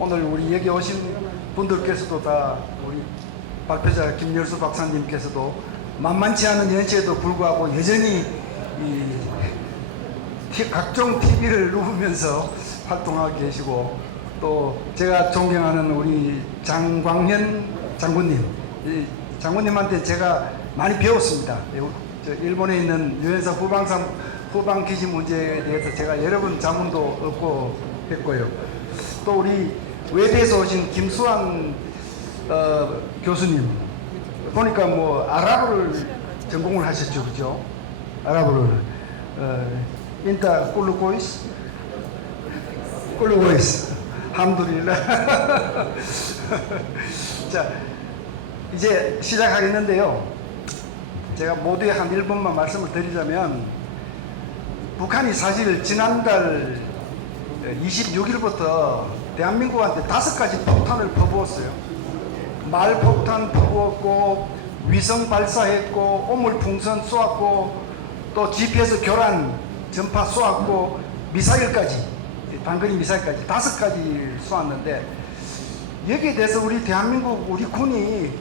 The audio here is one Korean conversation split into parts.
오늘 우리 여기 오신 분들께서도 다 우리 발표자 김열수 박사님께서도 만만치 않은 연세에도 불구하고 여전히 각종 TV를 누우면서 활동하고 계시고, 또 제가 존경하는 우리 장광현 장군님, 이 장군님한테 제가 많이 배웠습니다. 일본에 있는 유엔사 후방 기지 문제에 대해서 제가 여러 번 자문도 얻고 했고요. 또 우리 외대에서 오신 김수환 교수님 보니까 뭐 아랍어를 전공을 하셨죠, 그죠? 아랍어를 인타 꿀루코이스 함두릴라. 자, 이제 시작하겠는데요. 제가 모두에 한 1분만 말씀을 드리자면, 북한이 사실 지난달 26일부터 대한민국한테 5가지 폭탄을 퍼부었어요. 말폭탄 퍼부었고, 위성 발사했고, 오물풍선 쏘았고, 또 GPS 교란 전파 쏘았고, 미사일까지, 단거리 미사일까지 5가지 쏘았는데, 여기에 대해서 우리 대한민국 우리 군이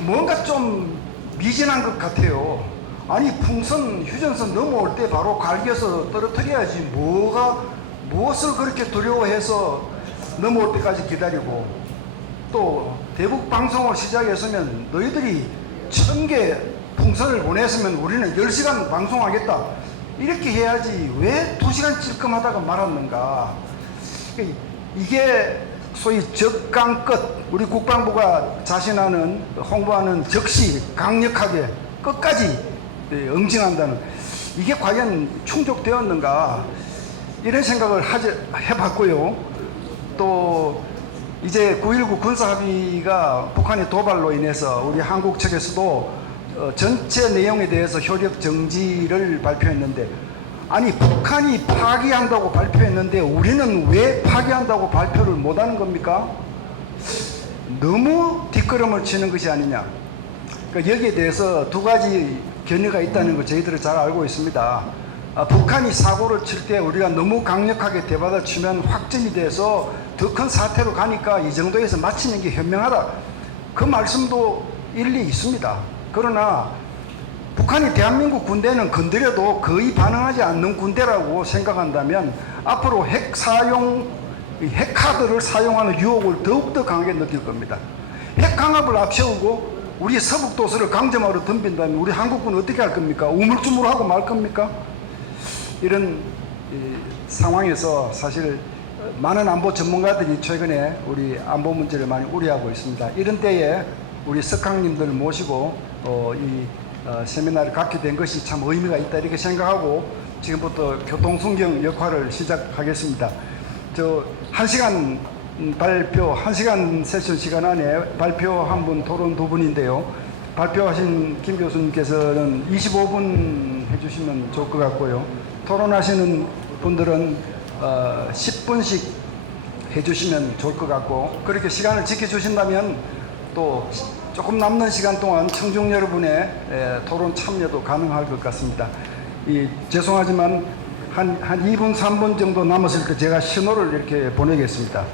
뭔가 좀 미진한 것 같아요. 아니, 풍선 휴전선 넘어올 때 바로 갈겨서 떨어뜨려야지 무엇을 그렇게 두려워해서 넘어올 때까지 기다리고, 또 대북 방송을 시작했으면 너희들이 1000개 풍선을 보냈으면 우리는 10시간 방송하겠다 이렇게 해야지 왜 2시간 찔끔하다가 말았는가. 이게 소위 적강끝, 우리 국방부가 자신하는 홍보하는 적시 강력하게 끝까지 응징한다는, 이게 과연 충족되었는가, 이런 생각을 해봤고요. 또 이제 9.19 군사합의가 북한의 도발로 인해서 우리 한국 측에서도 전체 내용에 대해서 효력 정지를 발표했는데, 아니, 북한이 파기한다고 발표했는데 우리는 왜 파기한다고 발표를 못하는 겁니까? 너무 뒷걸음을 치는 것이 아니냐. 그러니까 여기에 대해서 2가지 견해가 있다는 걸 저희들은 잘 알고 있습니다. 북한이 사고를 칠 때 우리가 너무 강력하게 대받아치면 확전이 돼서 더 큰 사태로 가니까 이 정도에서 마치는 게 현명하다, 그 말씀도 일리 있습니다. 그러나 북한이 대한민국 군대는 건드려도 거의 반응하지 않는 군대라고 생각한다면 앞으로 핵카드를 사용하는 유혹을 더욱더 강하게 느낄 겁니다. 핵강압을 앞세우고 우리 서북도서를 강점하러 덤빈다면 우리 한국군은 어떻게 할 겁니까? 우물쭈물하고 말 겁니까? 이런 상황에서 사실 많은 안보 전문가들이 최근에 우리 안보 문제를 많이 우려하고 있습니다. 이런 때에 우리 석강님들 모시고 세미나를 갖게 된 것이 참 의미가 있다, 이렇게 생각하고 지금부터 교통순경 역할을 시작하겠습니다. 1시간 발표, 1시간 세션 시간 안에 발표한 분, 토론 2분인데요. 발표하신 김 교수님께서는 25분 해주시면 좋을 것 같고요. 토론하시는 분들은 10분씩 해주시면 좋을 것 같고, 그렇게 시간을 지켜주신다면 또 조금 남는 시간 동안 청중 여러분의 토론 참여도 가능할 것 같습니다. 죄송하지만 한 2분, 3분 정도 남았을 때 제가 신호를 이렇게 보내겠습니다.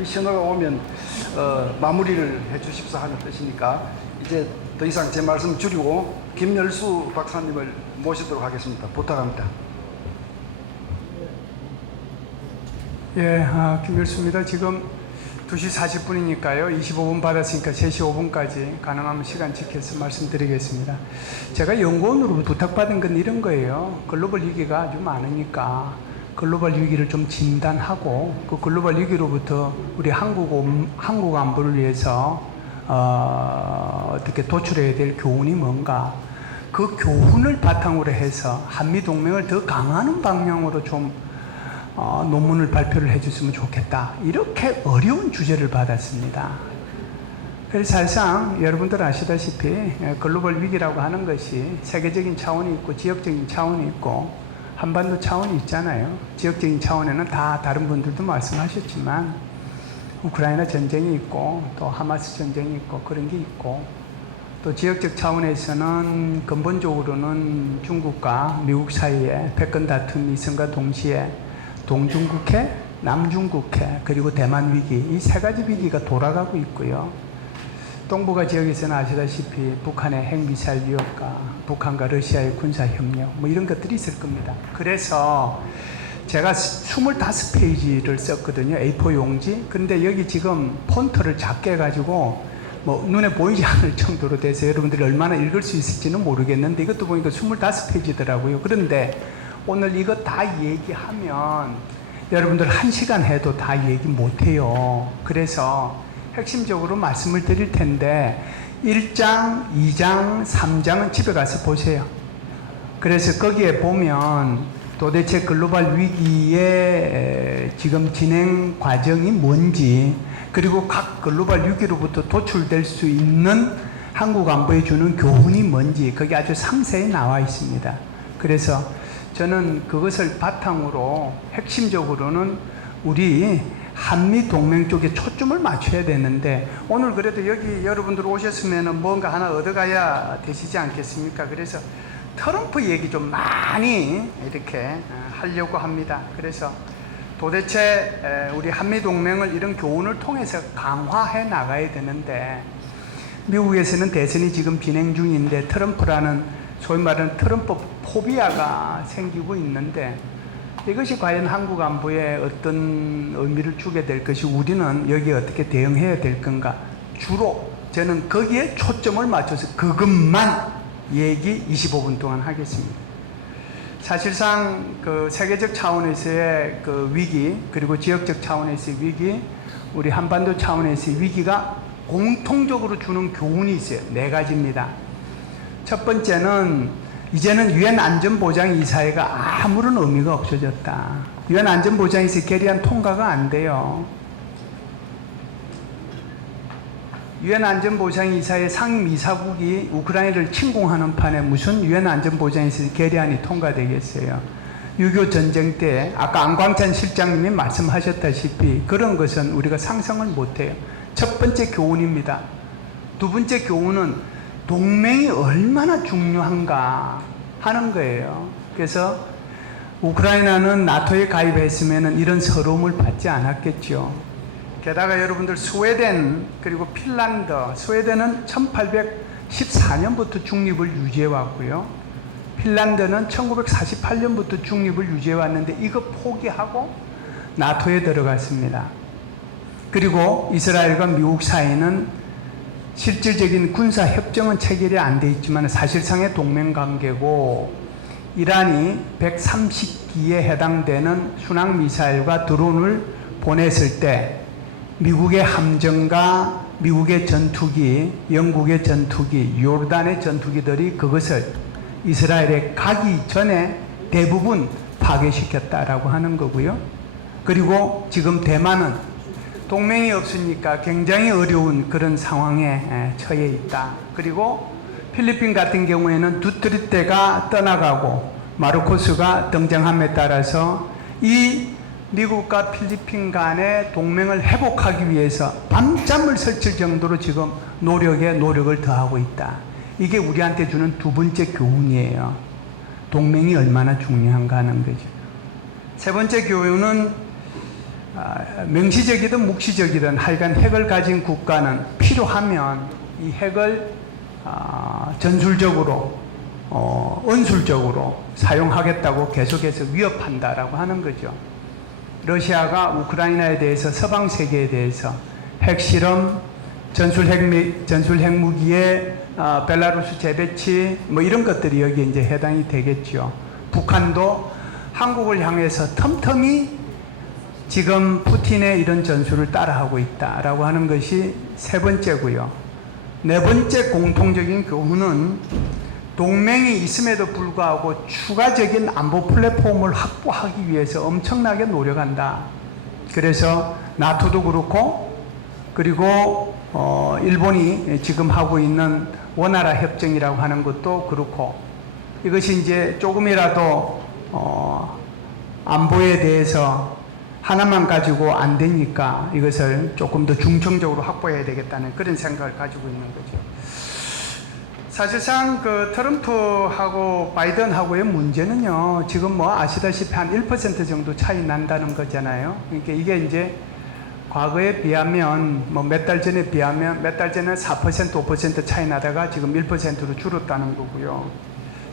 이 신호가 오면 마무리를 해 주십사 하는 뜻이니까, 이제 더 이상 제 말씀 줄이고 김열수 박사님을 모시도록 하겠습니다. 부탁합니다. 예, 김열수입니다. 지금 2시 40분이니까요. 25분 받았으니까 3시 5분까지 가능하면 시간 지켜서 말씀드리겠습니다. 제가 연구원으로 부탁받은 건 이런 거예요. 글로벌 위기가 아주 많으니까 글로벌 위기를 좀 진단하고, 그 글로벌 위기로부터 우리 한국 안보를 위해서 어떻게 도출해야 될 교훈이 뭔가, 그 교훈을 바탕으로 해서 한미동맹을 더 강화하는 방향으로 좀 논문을 발표를 해줬으면 좋겠다, 이렇게 어려운 주제를 받았습니다. 그래서 사실상 여러분들 아시다시피 글로벌 위기라고 하는 것이 세계적인 차원이 있고 지역적인 차원이 있고 한반도 차원이 있잖아요. 지역적인 차원에는 다 다른 분들도 말씀하셨지만 우크라이나 전쟁이 있고 또 하마스 전쟁이 있고 그런 게 있고, 또 지역적 차원에서는 근본적으로는 중국과 미국 사이에 패권 다툼이 있음과 동시에 동중국해 남중국해, 그리고 대만 위기, 이 세 가지 위기가 돌아가고 있고요. 동북아 지역에서는 아시다시피 북한의 핵미사일 위협과 북한과 러시아의 군사협력 뭐 이런 것들이 있을 겁니다. 그래서 제가 25페이지를 썼거든요. A4 용지. 근데 여기 지금 폰트를 작게 해가지고 뭐 눈에 보이지 않을 정도로 돼서 여러분들이 얼마나 읽을 수 있을지는 모르겠는데 이것도 보니까 25페이지더라고요. 그런데 오늘 이거 다 얘기하면 여러분들 1시간 해도 다 얘기 못해요. 그래서 핵심적으로 말씀을 드릴 텐데 1장, 2장, 3장은 집에 가서 보세요. 그래서 거기에 보면 도대체 글로벌 위기의 지금 진행 과정이 뭔지, 그리고 각 글로벌 위기로부터 도출될 수 있는 한국 안보에 주는 교훈이 뭔지 거기 아주 상세히 나와 있습니다. 그래서 저는 그것을 바탕으로 핵심적으로는 우리 한미 동맹 쪽에 초점을 맞춰야 되는데, 오늘 그래도 여기 여러분들 오셨으면 뭔가 하나 얻어가야 되시지 않겠습니까? 그래서 트럼프 얘기 좀 많이 이렇게 하려고 합니다. 그래서 도대체 우리 한미 동맹을 이런 교훈을 통해서 강화해 나가야 되는데, 미국에서는 대선이 지금 진행 중인데 트럼프라는 소위 말하는 트럼프 포비아가 생기고 있는데, 이것이 과연 한국 안보에 어떤 의미를 주게 될 것이, 우리는 여기에 어떻게 대응해야 될 건가, 주로 저는 거기에 초점을 맞춰서 그것만 얘기 25분 동안 하겠습니다. 사실상 그 세계적 차원에서의 그 위기, 그리고 지역적 차원에서의 위기, 우리 한반도 차원에서의 위기가 공통적으로 주는 교훈이 있어요. 4가지입니다. 첫 번째는 이제는 유엔 안전보장이사회가 아무런 의미가 없어졌다. 유엔 안전보장이사회 결의안 통과가 안 돼요. 유엔 안전보장이사회 상임이사국이 우크라이나를 침공하는 판에 무슨 유엔 안전보장이사회 결의안이 통과되겠어요. 6.25 전쟁 때 아까 안광찬 실장님이 말씀하셨다시피 그런 것은 우리가 상상을 못해요. 첫 번째 교훈입니다. 두 번째 교훈은 동맹이 얼마나 중요한가 하는 거예요. 그래서 우크라이나는 나토에 가입했으면 이런 서러움을 받지 않았겠죠. 게다가 여러분들 스웨덴 그리고 핀란드, 스웨덴은 1814년부터 중립을 유지해 왔고요. 핀란드는 1948년부터 중립을 유지해 왔는데 이거 포기하고 나토에 들어갔습니다. 그리고 이스라엘과 미국 사이는 실질적인 군사 협정은 체결이 안 돼 있지만 사실상의 동맹 관계고, 이란이 130기에 해당되는 순항 미사일과 드론을 보냈을 때 미국의 함정과 미국의 전투기, 영국의 전투기, 요르단의 전투기들이 그것을 이스라엘에 가기 전에 대부분 파괴시켰다라고 하는 거고요. 그리고 지금 대만은 동맹이 없으니까 굉장히 어려운 그런 상황에 처해 있다. 그리고 필리핀 같은 경우에는 두트리테가 떠나가고 마르코스가 등장함에 따라서 이 미국과 필리핀 간의 동맹을 회복하기 위해서 밤잠을 설칠 정도로 지금 노력에 노력을 더하고 있다. 이게 우리한테 주는 두 번째 교훈이에요. 동맹이 얼마나 중요한가 하는 거죠. 세 번째 교훈은 명시적이든 묵시적이든 하여간 핵을 가진 국가는 필요하면 이 핵을 전술적으로 은술적으로 사용하겠다고 계속해서 위협한다라고 하는 거죠. 러시아가 우크라이나에 대해서 서방 세계에 대해서 핵실험, 전술 핵무기의 벨라루스 재배치 뭐 이런 것들이 여기에 이제 해당이 되겠죠. 북한도 한국을 향해서 틈틈이 지금 푸틴의 이런 전술을 따라하고 있다라고 하는 것이 세 번째고요. 네 번째 공통적인 교훈은 동맹이 있음에도 불구하고 추가적인 안보 플랫폼을 확보하기 위해서 엄청나게 노력한다. 그래서 나토도 그렇고, 그리고 일본이 지금 하고 있는 원나라 협정이라고 하는 것도 그렇고, 이것이 이제 조금이라도 안보에 대해서 하나만 가지고 안 되니까 이것을 조금 더 중점적으로 확보해야 되겠다는 그런 생각을 가지고 있는 거죠. 사실상 그 트럼프하고 바이든하고의 문제는요, 지금 뭐 아시다시피 한 1% 정도 차이 난다는 거잖아요. 그러니까 이게 이제 과거에 비하면 뭐 몇 달 전에 비하면 몇 달 전에 4% 5% 차이 나다가 지금 1%로 줄었다는 거고요.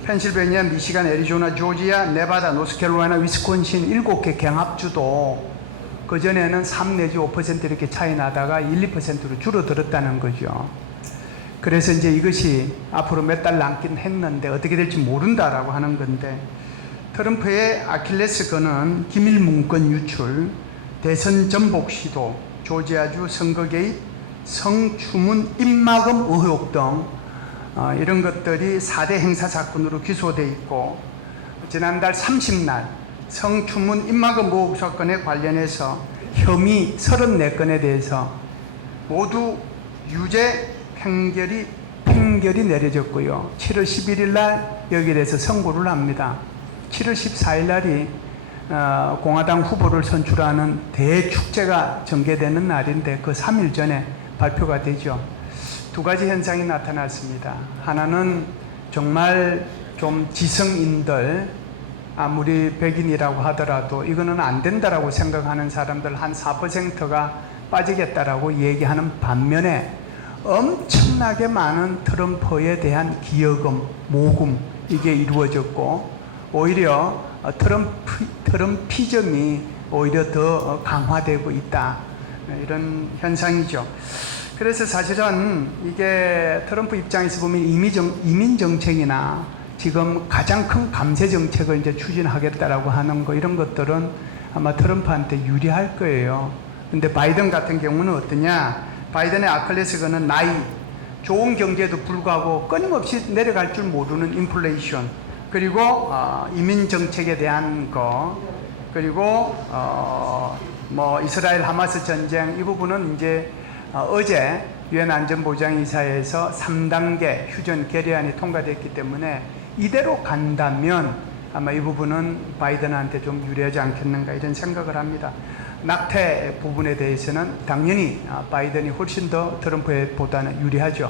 펜실베니아, 미시간, 애리조나, 조지아, 네바다, 노스캐롤라이나, 위스콘신 7개 경합주도 그전에는 3 내지 5% 이렇게 차이 나다가 1, 2%로 줄어들었다는 거죠. 그래서 이제 이것이 앞으로 몇 달 남긴 했는데 어떻게 될지 모른다라고 하는 건데, 트럼프의 아킬레스건은 기밀 문건 유출, 대선 전복 시도, 조지아주 선거 개입, 성추문 입막음 의혹 등 이런 것들이 4대 행사 사건으로 기소돼 있고, 지난달 30날 성추문 입막음 의혹 사건에 관련해서 혐의 34건에 대해서 모두 유죄 판결이 내려졌고요. 7월 11일 날 여기에 대해서 선고를 합니다. 7월 14일 날이 공화당 후보를 선출하는 대축제가 전개되는 날인데 그 3일 전에 발표가 되죠. 두 가지 현상이 나타났습니다. 하나는 정말 좀 지성인들, 아무리 백인이라고 하더라도 이거는 안 된다라고 생각하는 사람들 한 4%가 빠지겠다라고 얘기하는 반면에 엄청나게 많은 트럼프에 대한 기여금, 모금 이게 이루어졌고, 오히려 트럼피즘이 오히려 더 강화되고 있다, 이런 현상이죠. 그래서 사실은 이게 트럼프 입장에서 보면 이민 정책이나 지금 가장 큰 감세 정책을 이제 추진하겠다라고 하는 거, 이런 것들은 아마 트럼프한테 유리할 거예요. 근데 바이든 같은 경우는 어떠냐? 바이든의 아킬레스건은 나이, 좋은 경제에도 불구하고 끊임없이 내려갈 줄 모르는 인플레이션, 그리고 이민 정책에 대한 거, 그리고 뭐 이스라엘 하마스 전쟁, 이 부분은 이제 어제 유엔 안전보장이사회에서 3단계 휴전 결의안이 통과됐기 때문에 이대로 간다면 아마 이 부분은 바이든한테 좀 유리하지 않겠는가, 이런 생각을 합니다. 낙태 부분에 대해서는 당연히 바이든이 훨씬 더 트럼프보다는 유리하죠.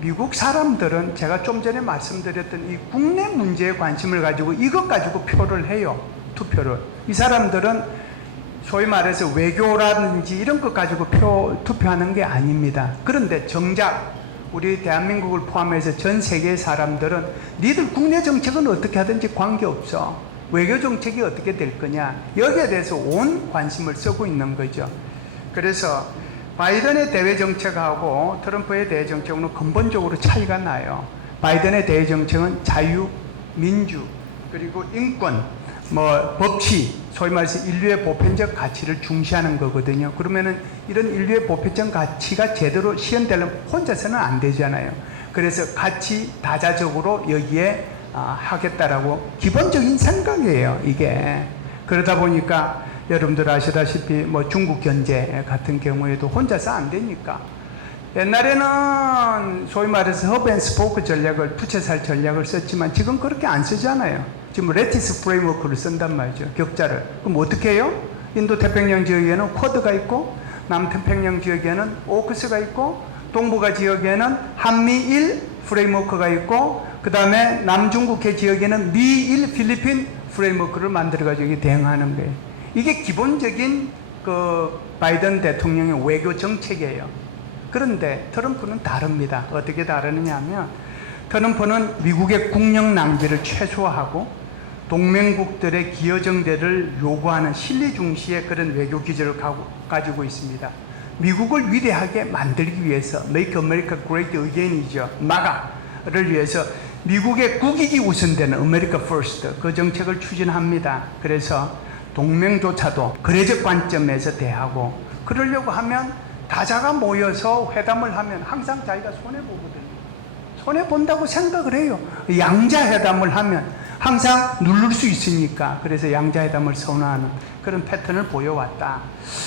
미국 사람들은 제가 좀 전에 말씀드렸던 이 국내 문제에 관심을 가지고 이것 가지고 표를 해요. 투표를. 이 사람들은 소위 말해서 외교라든지 이런 것 가지고 투표하는 게 아닙니다. 그런데 정작 우리 대한민국을 포함해서 전 세계의 사람들은 니들 국내 정책은 어떻게 하든지 관계없어, 외교 정책이 어떻게 될 거냐, 여기에 대해서 온 관심을 쓰고 있는 거죠. 그래서 바이든의 대외 정책하고 트럼프의 대외 정책은 근본적으로 차이가 나요. 바이든의 대외 정책은 자유, 민주, 그리고 인권, 뭐 법치, 소위 말해서 인류의 보편적 가치를 중시하는 거거든요. 그러면은 이런 인류의 보편적 가치가 제대로 실현되려면 혼자서는 안 되잖아요. 그래서 같이 다자적으로 여기에 하겠다라고 기본적인 생각이에요, 이게. 그러다 보니까 여러분들 아시다시피 뭐 중국 견제 같은 경우에도 혼자서 안 되니까. 옛날에는 소위 말해서 허브 앤 스포크 전략을, 부채살 전략을 썼지만 지금 그렇게 안 쓰잖아요. 지금 레티스 프레임워크를 쓴단 말이죠, 격자를. 그럼 어떻게 해요? 인도 태평양 지역에는 쿼드가 있고, 남태평양 지역에는 오크스가 있고, 동북아 지역에는 한미일 프레임워크가 있고, 그 다음에 남중국해 지역에는 미일 필리핀 프레임워크를 만들어가지고 대응하는 거예요. 이게 기본적인 그 바이든 대통령의 외교 정책이에요. 그런데 트럼프는 다릅니다. 어떻게 다르느냐 하면, 트럼프는 미국의 국력 낭비를 최소화하고 동맹국들의 기여정대를 요구하는 실리 중시의 그런 외교 기조를 가지고 있습니다. 미국을 위대하게 만들기 위해서 Make America Great Again이죠. 마가를 위해서 미국의 국익이 우선되는 America First, 그 정책을 추진합니다. 그래서 동맹조차도 거래적 관점에서 대하고, 그러려고 하면 다자가 모여서 회담을 하면 항상 자기가 손해보거든요. 손해본다고 생각을 해요. 양자회담을 하면 항상 누를 수 있으니까. 그래서 양자회담을 선호하는 그런 패턴을 보여왔다.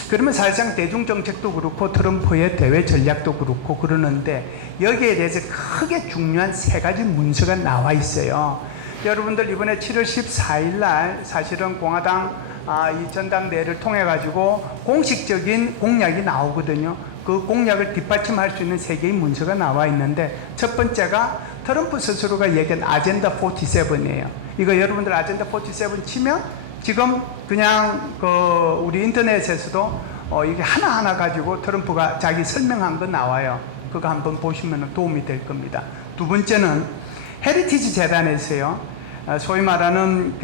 그러면 사실상 대중정책도 그렇고 트럼프의 대외 전략도 그렇고 그러는데, 여기에 대해서 크게 중요한 3가지 문서가 나와 있어요. 여러분들 이번에 7월 14일 날 사실은 공화당 이 전당대회를 통해 가지고 공식적인 공약이 나오거든요. 그 공약을 뒷받침할 수 있는 3개의 문서가 나와 있는데, 첫 번째가 트럼프 스스로가 얘기한 아젠다 47이에요. 이거 여러분들 아젠다 47 치면 지금 그냥 우리 인터넷에서도 이게 하나하나 가지고 트럼프가 자기 설명한 거 나와요. 그거 한번 보시면 도움이 될 겁니다. 두 번째는 헤리티지 재단에서요. 소위 말하는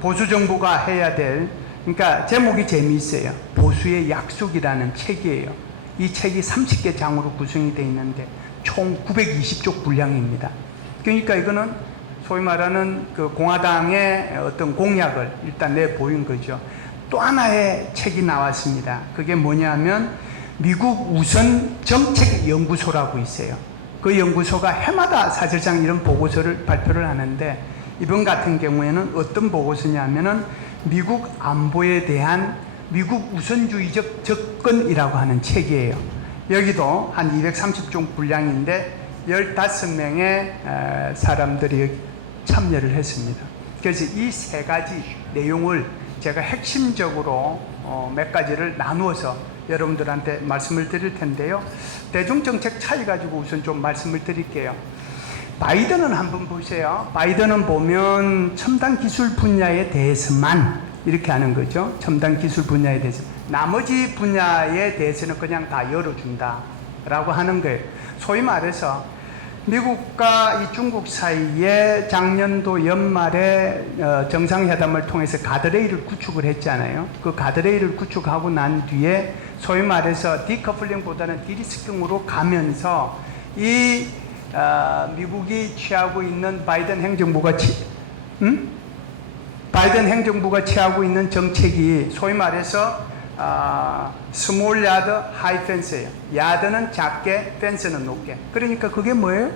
보수 정부가 해야 될, 그러니까 제목이 재미있어요. 보수의 약속이라는 책이에요. 이 책이 30개 장으로 구성이 되어 있는데 총 920쪽 분량입니다. 그러니까 이거는 소위 말하는 공화당의 어떤 공약을 일단 내보인 거죠. 또 하나의 책이 나왔습니다. 그게 뭐냐면 미국 우선 정책연구소라고 있어요. 그 연구소가 해마다 사실상 이런 보고서를 발표를 하는데 이번 같은 경우에는 어떤 보고서냐면은 미국 안보에 대한 미국 우선주의적 접근이라고 하는 책이에요. 여기도 한 230종 분량인데 15명의 사람들이 참여를 했습니다. 그래서 이 세 가지 내용을 제가 핵심적으로 몇 가지를 나누어서 여러분들한테 말씀을 드릴 텐데요. 대중정책 차이 가지고 우선 좀 말씀을 드릴게요. 바이든은 한번 보세요. 바이든은 보면 첨단 기술 분야에 대해서만 이렇게 하는 거죠. 첨단 기술 분야에 대해서. 나머지 분야에 대해서는 그냥 다 열어준다 라고 하는 거예요. 소위 말해서 미국과 이 중국 사이에 작년도 연말에 정상회담을 통해서 가드레일을 구축을 했잖아요. 그 가드레일을 구축하고 난 뒤에 소위 말해서 디커플링보다는 디리스킹으로 가면서 이 미국이 취하고 있는 바이든 행정부가 취하고 있는 정책이 소위 말해서 스몰 야드 하이 펜스예요. 야드는 작게, 펜스는 높게. 그러니까 그게 뭐예요?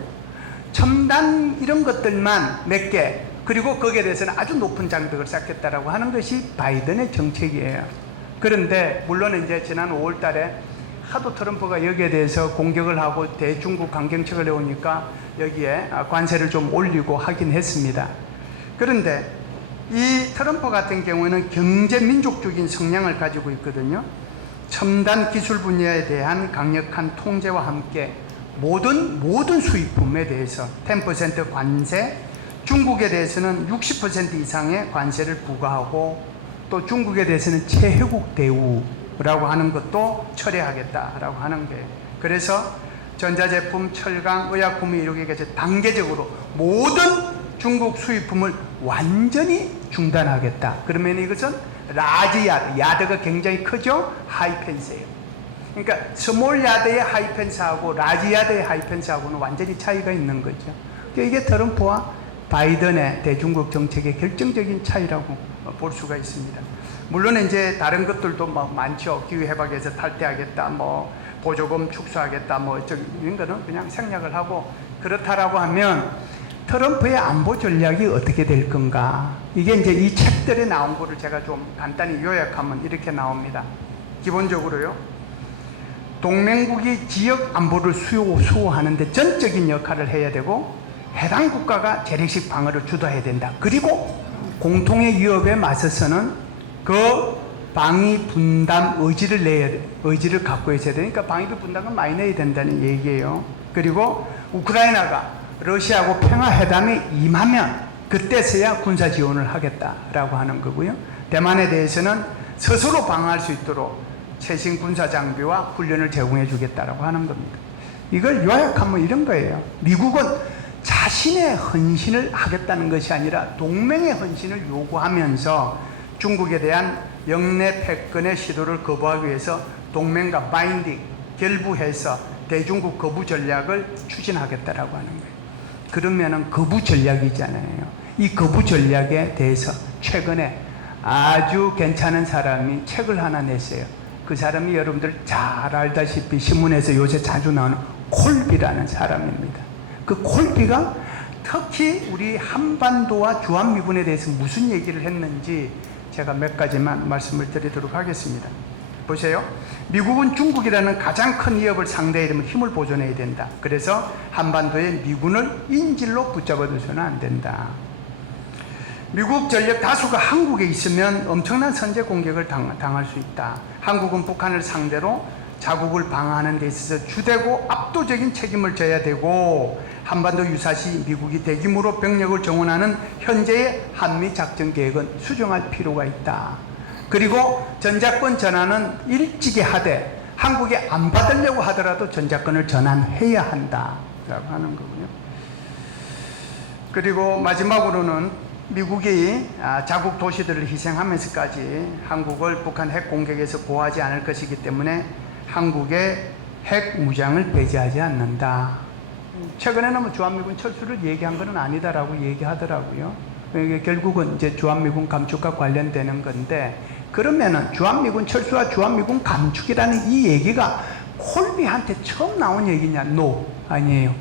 첨단 이런 것들만 몇 개, 그리고 거기에 대해서는 아주 높은 장벽을 쌓겠다라고 하는 것이 바이든의 정책이에요. 그런데 물론 이제 지난 5월 달에 하도 트럼프가 여기에 대해서 공격을 하고 대중국 강경책을 내오니까 여기에 관세를 좀 올리고 하긴 했습니다. 그런데 이 트럼프 같은 경우에는 경제 민족적인 성향을 가지고 있거든요. 첨단 기술 분야에 대한 강력한 통제와 함께 모든 수입품에 대해서 10% 관세, 중국에 대해서는 60% 이상의 관세를 부과하고 또 중국에 대해서는 최혜국 대우라고 하는 것도 철회하겠다라고 하는 거예요. 그래서 전자제품, 철강, 의약품이 이렇게 해서 단계적으로 모든 중국 수입품을 완전히 중단하겠다. 그러면 이것은 라지 야드, 야드가 굉장히 크죠? 하이펜스예요. 그러니까 스몰 야드의 하이펜스하고 라지 야드의 하이펜스하고는 완전히 차이가 있는 거죠. 그러니까 이게 트럼프와 바이든의 대중국 정책의 결정적인 차이라고 볼 수가 있습니다. 물론 이제 다른 것들도 많죠. 기후해박에서 탈퇴하겠다, 보조금 축소하겠다, 이런 거는 그냥 생략을 하고, 그렇다라고 하면 트럼프의 안보 전략이 어떻게 될 건가? 이게 이제 이 책들에 나온 거를 제가 좀 간단히 요약하면 이렇게 나옵니다. 기본적으로요, 동맹국이 지역 안보를 수호하는데 전적인 역할을 해야 되고, 해당 국가가 재래식 방어를 주도해야 된다. 그리고 공통의 위협에 맞서서는 그 방위 분담 의지를 갖고 있어야 되니까 방위 분담은 많이 내야 된다는 얘기예요. 그리고 우크라이나가 러시아하고 평화회담에 임하면 그때서야 군사 지원을 하겠다라고 하는 거고요. 대만에 대해서는 스스로 방어할 수 있도록 최신 군사 장비와 훈련을 제공해 주겠다라고 하는 겁니다. 이걸 요약하면 이런 거예요. 미국은 자신의 헌신을 하겠다는 것이 아니라 동맹의 헌신을 요구하면서 중국에 대한 영내 패권의 시도를 거부하기 위해서 동맹과 바인딩, 결부해서 대중국 거부 전략을 추진하겠다라고 하는 거예요. 그러면은 거부 전략이잖아요. 이 거부 전략에 대해서 최근에 아주 괜찮은 사람이 책을 하나 냈어요. 그 사람이 여러분들 잘 알다시피 신문에서 요새 자주 나오는 콜비라는 사람입니다. 그 콜비가 특히 우리 한반도와 주한미군에 대해서 무슨 얘기를 했는지 제가 몇 가지만 말씀을 드리도록 하겠습니다. 보세요. 미국은 중국이라는 가장 큰 위협을 상대해야 되면 힘을 보존해야 된다. 그래서 한반도에 미군을 인질로 붙잡아두서는 안 된다. 미국 전력 다수가 한국에 있으면 엄청난 선제 공격을 당할 수 있다. 한국은 북한을 상대로 자국을 방어하는 데 있어서 주되고 압도적인 책임을 져야 되고 한반도 유사시 미국이 대규모로 병력을 정원하는 현재의 한미 작전 계획은 수정할 필요가 있다. 그리고 전작권 전환은 일찍이 하되 한국이 안 받으려고 하더라도 전작권을 전환해야 한다 라고 하는 거고요. 그리고 마지막으로는 미국이 자국 도시들을 희생하면서까지 한국을 북한 핵 공격에서 보호하지 않을 것이기 때문에 한국의 핵 무장을 배제하지 않는다. 최근에는 뭐 주한미군 철수를 얘기한 건 아니다라고 얘기하더라고요. 이게 결국은 이제 주한미군 감축과 관련되는 건데, 그러면은 주한미군 철수와 주한미군 감축이라는 이 얘기가 콜비한테 처음 나온 얘기냐? 노, 아니에요.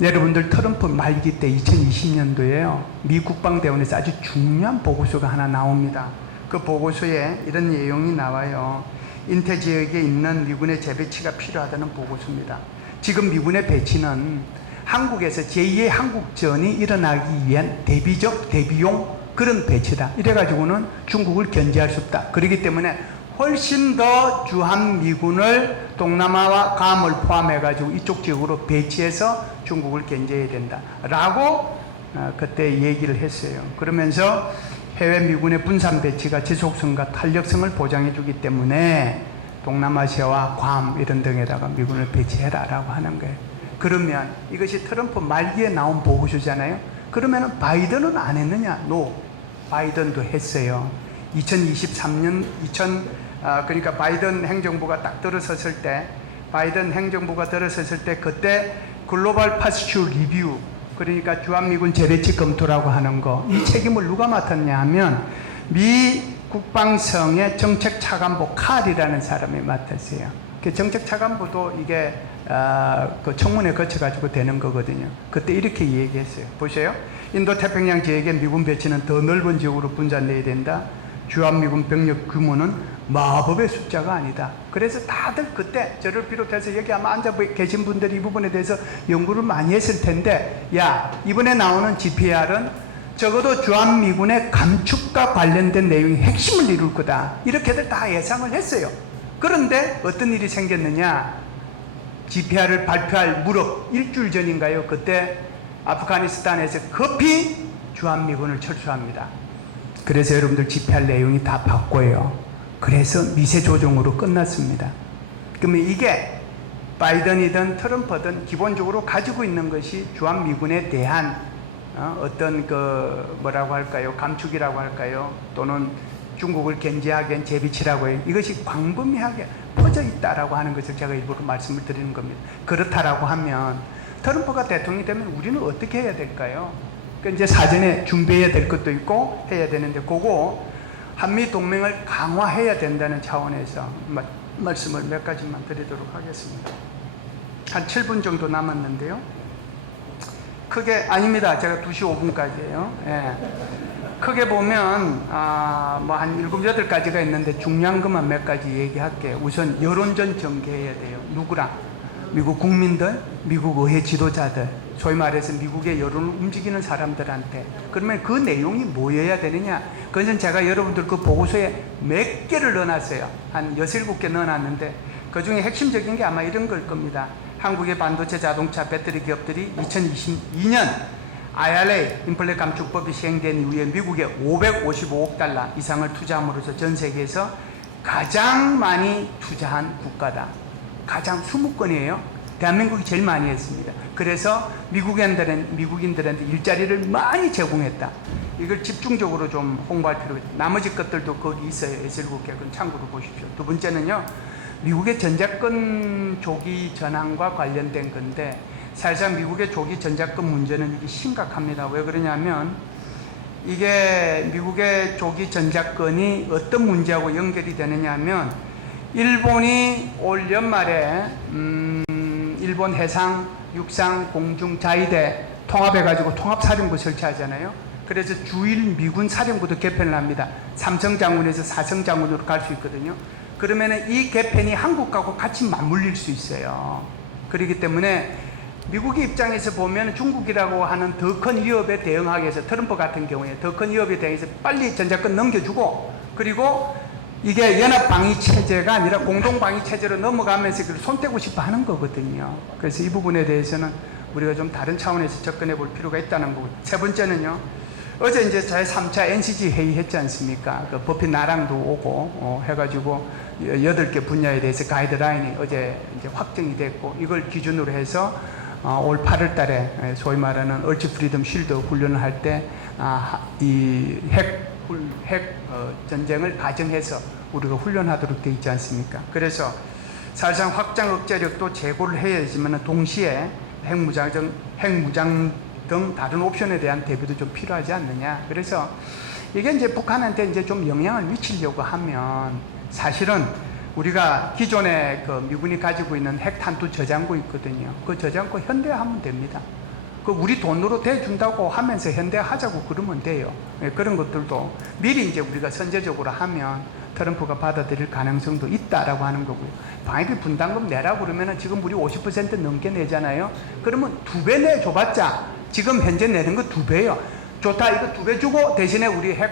여러분들 트럼프 말기 때 2020년도에요. 미 국방대원에서 아주 중요한 보고서가 하나 나옵니다. 그 보고서에 이런 내용이 나와요. 인태 지역에 있는 미군의 재배치가 필요하다는 보고서입니다. 지금 미군의 배치는 한국에서 제2의 한국전이 일어나기 위한 대비적, 대비용 그런 배치다. 이래가지고는 중국을 견제할 수 없다. 그렇기 때문에 훨씬 더 주한미군을 동남아와 감을 포함해가지고 이쪽 지역으로 배치해서 중국을 견제해야 된다. 라고 그때 얘기를 했어요. 그러면서 해외 미군의 분산 배치가 지속성과 탄력성을 보장해주기 때문에 동남아시아와 괌 이런 등에다가 미군을 배치해라 라고 하는 거예요. 그러면 이것이 트럼프 말기에 나온 보고서잖아요. 그러면 바이든은 안 했느냐? 노. 바이든도 했어요. 2023년 그러니까 바이든 행정부가 딱 들어섰을 때, 바이든 행정부가 들어섰을 때 그때 글로벌 파스츄 리뷰, 그러니까 주한미군 재배치 검토라고 하는 거, 이 책임을 누가 맡았냐 하면 미 국방성의 정책차관보 칼이라는 사람이 맡았어요. 그 정책차관보도 이게 그 청문회 거쳐가지고 되는 거거든요. 그때 이렇게 얘기했어요. 보세요. 인도태평양 지역에 미군 배치는 더 넓은 지역으로 분산돼야 된다. 주한미군 병력 규모는 마법의 숫자가 아니다. 그래서 다들 그때 저를 비롯해서 여기 아마 앉아 계신 분들이 이 부분에 대해서 연구를 많이 했을 텐데, 야, 이번에 나오는 GPR은 적어도 주한미군의 감축과 관련된 내용이 핵심을 이룰 거다. 이렇게들 다 예상을 했어요. 그런데 어떤 일이 생겼느냐? GPR을 발표할 무렵 일주일 전인가요? 그때 아프가니스탄에서 급히 주한미군을 철수합니다. 그래서 여러분들 GPR 내용이 다 바꿔요. 그래서 미세 조정으로 끝났습니다. 그러면 이게 바이든이든 트럼프든 기본적으로 가지고 있는 것이 주한미군에 대한 어떤 그 뭐라고 할까요? 감축이라고 할까요? 또는 중국을 견제하기 위한 재비치라고 해요. 이것이 광범위하게 퍼져 있다라고 하는 것을 제가 일부러 말씀을 드리는 겁니다. 그렇다라고 하면 트럼프가 대통령이 되면 우리는 어떻게 해야 될까요? 그러니까 이제 사전에 준비해야 될 것도 있고 해야 되는데, 그거 한미 동맹을 강화해야 된다는 차원에서 말씀을 몇 가지만 드리도록 하겠습니다. 한 7분 정도 남았는데요. 크게 아닙니다. 제가 2시 5분까지예요. 예. 크게 보면 뭐 한 7, 8가지가 있는데 중요한 것만 몇 가지 얘기할게요. 우선 여론전 전개해야 돼요. 누구랑? 미국 국민들, 미국 의회 지도자들, 소위 말해서 미국의 여론을 움직이는 사람들한테. 그러면 그 내용이 뭐여야 되느냐? 그것은 제가 여러분들 그 보고서에 몇 개를 넣어놨어요. 한 6, 7개 넣어놨는데 그 중에 핵심적인 게 아마 이런 걸 겁니다. 한국의 반도체, 자동차, 배터리 기업들이 2022년 IRA, 인플레 감축법이 시행된 이후에 미국에 555억 달러 이상을 투자함으로써 전 세계에서 가장 많이 투자한 국가다. 가장 20건이에요. 대한민국이 제일 많이 했습니다. 그래서 미국인들한테 일자리를 많이 제공했다. 이걸 집중적으로 좀 홍보할 필요가 있다. 나머지 것들도 거기 있어요. S7개. 그건 참고로 보십시오. 두 번째는요, 미국의 전작권 조기 전환과 관련된 건데, 사실상 미국의 조기 전작권 문제는 이게 심각합니다. 왜 그러냐면, 이게 미국의 조기 전작권이 어떤 문제하고 연결이 되느냐 하면, 일본이 올 연말에 일본 해상, 육상, 공중, 자위대 통합해가지고 통합사령부 설치하잖아요. 그래서 주일 미군 사령부도 개편을 합니다. 3성 장군에서 4성 장군으로 갈 수 있거든요. 그러면 이 개편이 한국하고 같이 맞물릴 수 있어요. 그렇기 때문에 미국의 입장에서 보면 중국이라고 하는 더 큰 위협에 대응하기 위해서, 트럼프 같은 경우에 더 큰 위협에 대해서 빨리 전작권 넘겨주고, 그리고 이게 연합방위 체제가 아니라 공동방위 체제로 넘어가면서 그걸 손떼고 싶어 하는 거거든요. 그래서 이 부분에 대해서는 우리가 좀 다른 차원에서 접근해 볼 필요가 있다는 부분. 세 번째는요. 어제 이제 제3차 NCG 회의 했지 않습니까? 그 법인 나랑도 오고 해가지고 8개 분야에 대해서 가이드라인이 어제 이제 확정이 됐고 이걸 기준으로 해서 올 8월 달에 소위 말하는 얼치 프리덤 쉴드 훈련을 할 때 이 핵 전쟁을 가정해서 우리가 훈련하도록 되어 있지 않습니까? 그래서 사실상 확장 억제력도 제고를 해야지만 동시에 핵무장 등 다른 옵션에 대한 대비도 좀 필요하지 않느냐. 그래서 이게 이제 북한한테 이제 좀 영향을 미치려고 하면 사실은 우리가 기존에 그 미군이 가지고 있는 핵탄두 저장고 있거든요. 그 저장고 현대화하면 됩니다. 그 우리 돈으로 대준다고 하면서 현대화하자고 그러면 돼요. 그런 것들도 미리 이제 우리가 선제적으로 하면 트럼프가 받아들일 가능성도 있다라고 하는 거고요. 방위비 분담금 내라고 그러면은 지금 우리 50% 넘게 내잖아요. 그러면 2배 내줘봤자 지금 현재 내는 거 2배요. 좋다, 이거 2배 주고 대신에 우리 핵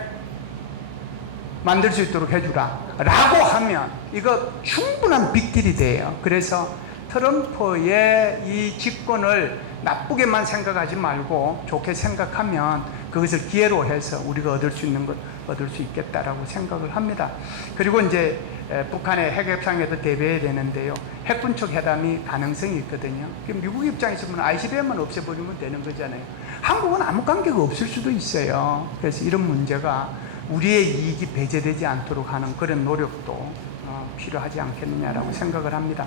만들 수 있도록 해주라 라고 하면 이거 충분한 빅딜이 돼요. 그래서 트럼프의 이 집권을 나쁘게만 생각하지 말고 좋게 생각하면 그것을 기회로 해서 우리가 얻을 수 있는 것 얻을 수 있겠다라고 생각을 합니다. 그리고 이제 북한의 핵 협상에도 대비해야 되는데요. 핵군축 회담이 가능성이 있거든요. 미국 입장에서 보면 ICBM만 없애버리면 되는 거잖아요. 한국은 아무 관계가 없을 수도 있어요. 그래서 이런 문제가 우리의 이익이 배제되지 않도록 하는 그런 노력도 필요하지 않겠느냐라고 생각을 합니다.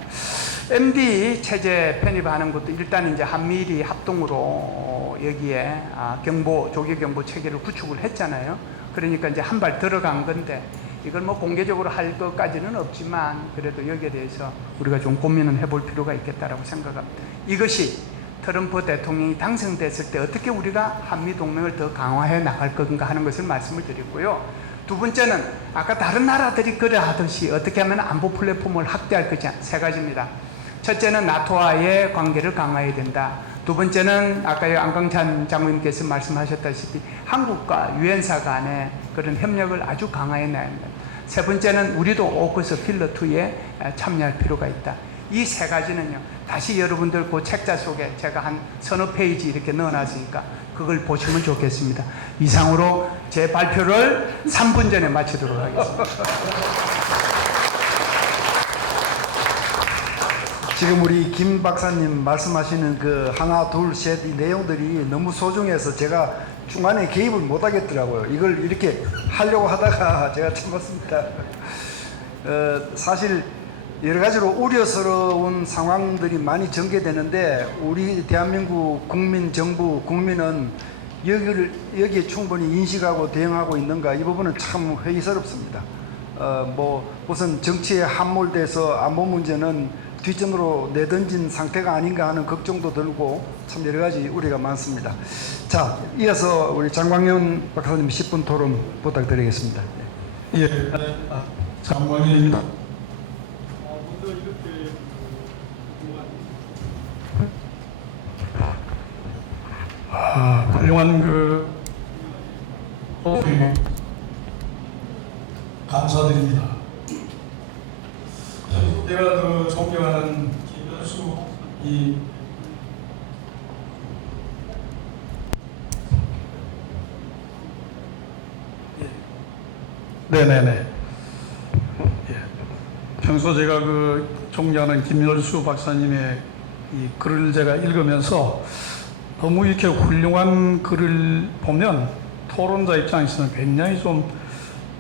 MD 체제 편입하는 것도 일단 이제 한미일이 합동으로 여기에 조기 경보 체계를 구축을 했잖아요. 그러니까 이제 한 발 들어간 건데 이걸 뭐 공개적으로 할 것까지는 없지만 그래도 여기에 대해서 우리가 좀 고민을 해볼 필요가 있겠다라고 생각합니다. 이것이 트럼프 대통령이 당선됐을 때 어떻게 우리가 한미 동맹을 더 강화해 나갈 건가 하는 것을 말씀을 드렸고요. 두 번째는 아까 다른 나라들이 그래 하듯이 어떻게 하면 안보 플랫폼을 확대할 것이냐, 3가지입니다. 첫째는 나토와의 관계를 강화해야 된다. 두 번째는 아까 안광찬 장관님께서 말씀하셨다시피 한국과 유엔사 간의 그런 협력을 아주 강화해 놔야 합니다. 세 번째는 우리도 오커스 필러 2에 참여할 필요가 있다. 이 3가지는요. 다시 여러분들 그 책자 속에 제가 한 서너 페이지 이렇게 넣어놨으니까 그걸 보시면 좋겠습니다. 이상으로 제 발표를 3분 전에 마치도록 하겠습니다. 지금 우리 김 박사님 말씀하시는 그 하나, 둘, 셋 이 내용들이 너무 소중해서 제가 중간에 개입을 못 하겠더라고요. 이걸 이렇게 하려고 하다가 제가 참았습니다. 사실 여러 가지로 우려스러운 상황들이 많이 전개되는데 우리 대한민국 국민, 정부, 국민은 여기에 충분히 인식하고 대응하고 있는가, 이 부분은 참 회의스럽습니다. 우선 정치에 함몰돼서 안보 문제는 뒷전으로 내던진 상태가 아닌가 하는 걱정도 들고 참 여러 가지 우려가 많습니다. 자, 이어서 우리 장광현 박사님 10분 토론 부탁드리겠습니다. 예, 장관입니다. 훌륭한 감사드립니다. 제가 존경하는 김현수 네네네. 예. 평소 제가 존경하는 김열수 박사님의 이 글을 제가 읽으면서 너무 이렇게 훌륭한 글을 보면 토론자 입장에서는 굉장히 좀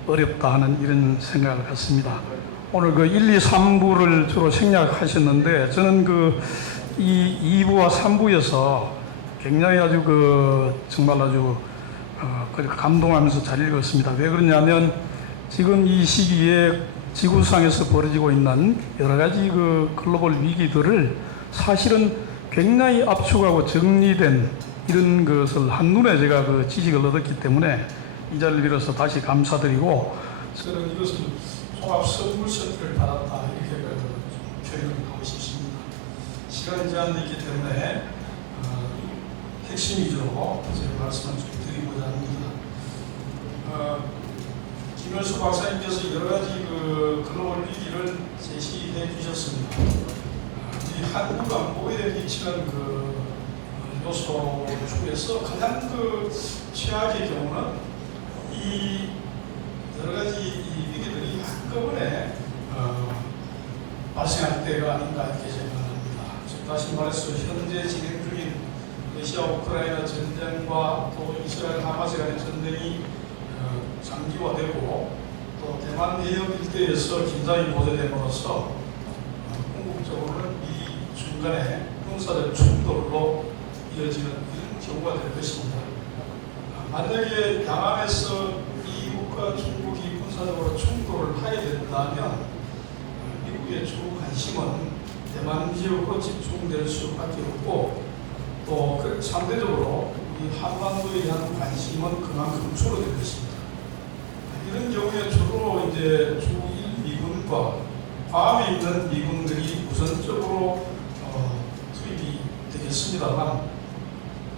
어렵다 하는 이런 생각을 갖습니다. 오늘 1, 2, 3부를 주로 생략하셨는데 저는 이 2부와 3부에서 굉장히 아주 정말 아주 감동하면서 잘 읽었습니다. 왜 그러냐면 지금 이 시기에 지구상에서 벌어지고 있는 여러 가지 글로벌 위기들을 사실은 굉장히 압축하고 정리된 이런 것을 한눈에 제가 지식을 얻었기 때문에 이 자리를 빌어서 다시 감사드리고, 저는 이것을 종합 선물센터를 받았다 이렇게 표현을 하고 싶습니다. 시간 제한이 있기 때문에 핵심 위주로 제 말씀을 좀 드리고자 합니다. 김열수 박사님께서 여러 가지 글로벌 위기를 제시해 주셨습니다. 이 한국 안보에 미치는 요소 중에서 가장 최악의 경우는 이 여러 가지 이 위기들이 한꺼번에 발생할 때가 아닌가 이렇게 생각합니다. 즉 다시 말해서 현재 진행 중인 러시아 우크라이나 전쟁과 또 이스라엘 하마스 간의 전쟁이 장기화되고 또 대만 해협 일대에서 긴장이 고조됨으로써 궁극적으로는 이 중간에 군사적 충돌로 이어지는 이런 경우가 될 것입니다. 만약에 양안에서 미국과 중국이 군사적으로 충돌을 하게 된다면 미국의 주 관심은 대만 지역으로 집중될 수밖에 없고 또 상대적으로 우리 한반도에 대한 관심은 그만큼 줄어들 것입니다. 이런 경우에 주로 이제 주1 미군과 괌에 있는 미군들이 우선적으로 투입이 되겠습니다만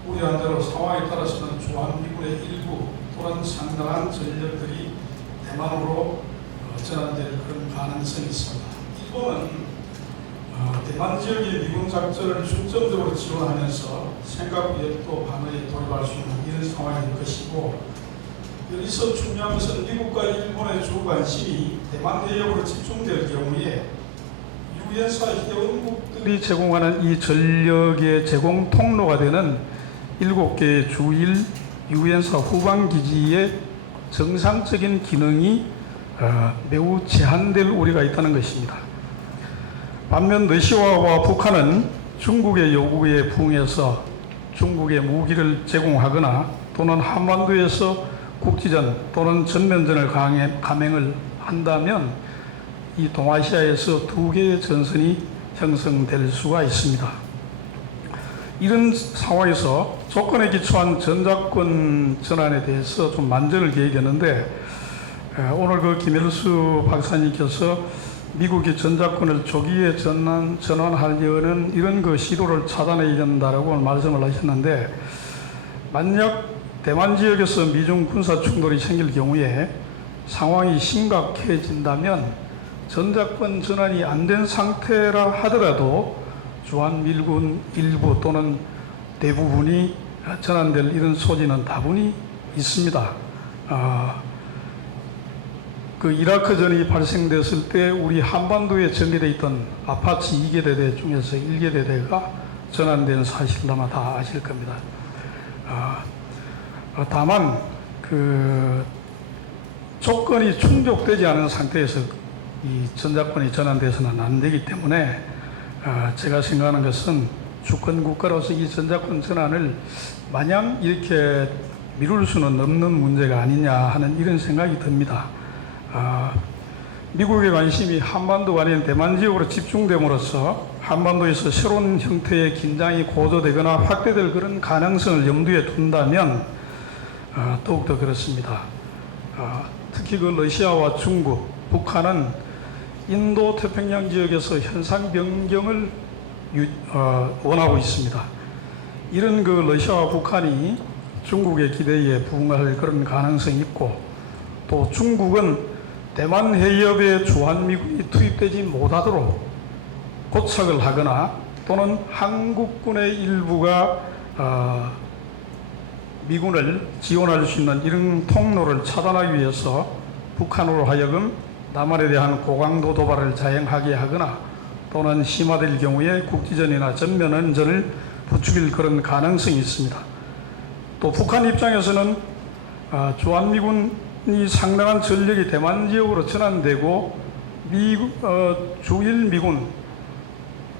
우려한 대로 상황에 따라서는 주한미군의 일부 또는 상당한 전력들이 대만으로 전환될 그런 가능성이 있습니다. 일본은 대만 지역의 미군 작전을 중점적으로 지원하면서 생각 외에 또 방어에 돌입할 수 있는 이런 상황일 것이고 여기서 중요한 것은 미국과 일본의 주 관심이 대만 해역으로 집중될 경우에 유엔사 회원국들이 제공하는 이 전력의 제공 통로가 되는 7개의 주1 유엔사 후방기지의 정상적인 기능이 매우 제한될 우려가 있다는 것입니다. 반면 러시아와 북한은 중국의 요구에 부응해서 중국에 무기를 제공하거나 또는 한반도에서 국지전 또는 전면전을 감행을 한다면 이 동아시아에서 2개의 전선이 형성될 수가 있습니다. 이런 상황에서 조건에 기초한 전작권 전환에 대해서 좀 만전을 기했는데 오늘 김열수 박사님께서 미국이 전작권을 조기에 전환하려는 이런 시도를 차단해야 된다라고 말씀을 하셨는데 만약 대만 지역에서 미중 군사 충돌이 생길 경우에 상황이 심각해진다면 전작권 전환이 안 된 상태라 하더라도 주한미군 일부 또는 대부분이 전환될 이런 소지는 다분히 있습니다. 이라크전이 발생됐을 때 우리 한반도에 전개되어 있던 아파치 2개 대대 중에서 1개 대대가 전환된 사실을 아마 다 아실 겁니다. 다만 조건이 충족되지 않은 상태에서 이 전작권이 전환돼서는 안 되기 때문에 제가 생각하는 것은 주권 국가로서 이 전작권 전환을 마냥 이렇게 미룰 수는 없는 문제가 아니냐 하는 이런 생각이 듭니다. 미국의 관심이 한반도가 아닌 대만 지역으로 집중됨으로써 한반도에서 새로운 형태의 긴장이 고조되거나 확대될 그런 가능성을 염두에 둔다면 더욱더 그렇습니다. 특히 러시아와 중국, 북한은 인도 태평양 지역에서 현상 변경을 원하고 있습니다. 이런 러시아와 북한이 중국의 기대에 부응할 그런 가능성이 있고 또 중국은 대만 해협에 주한미군이 투입되지 못하도록 고착을 하거나 또는 한국군의 일부가 미군을 지원할 수 있는 이런 통로를 차단하기 위해서 북한으로 하여금 남한에 대한 고강도 도발을 자행하게 하거나 또는 심화될 경우에 국지전이나 전면전을 부추길 그런 가능성이 있습니다. 또 북한 입장에서는 주한미군이 상당한 전력이 대만 지역으로 전환되고 주1 미군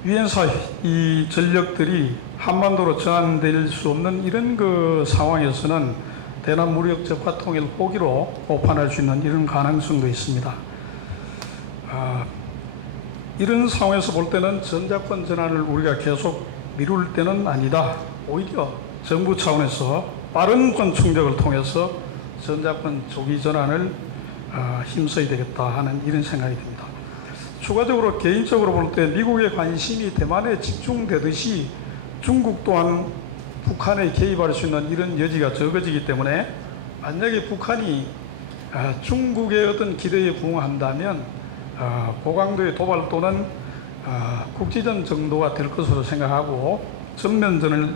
유엔사 이 전력들이 한반도로 전환될 수 없는 이런 상황에서는 대남 무력 적화 통일 포기로 오판할 수 있는 이런 가능성도 있습니다. 이런 상황에서 볼 때는 전작권 전환을 우리가 계속 미룰 때는 아니다. 오히려 정부 차원에서 빠른 권 충족을 통해서 전작권 조기 전환을 힘써야 되겠다 하는 이런 생각이 듭니다. 추가적으로 개인적으로 볼 때 미국의 관심이 대만에 집중되듯이 중국 또한 북한에 개입할 수 있는 이런 여지가 적어지기 때문에 만약에 북한이 중국의 어떤 기대에 부응한다면 고강도의 도발 또는 국지전 정도가 될 것으로 생각하고 전면전을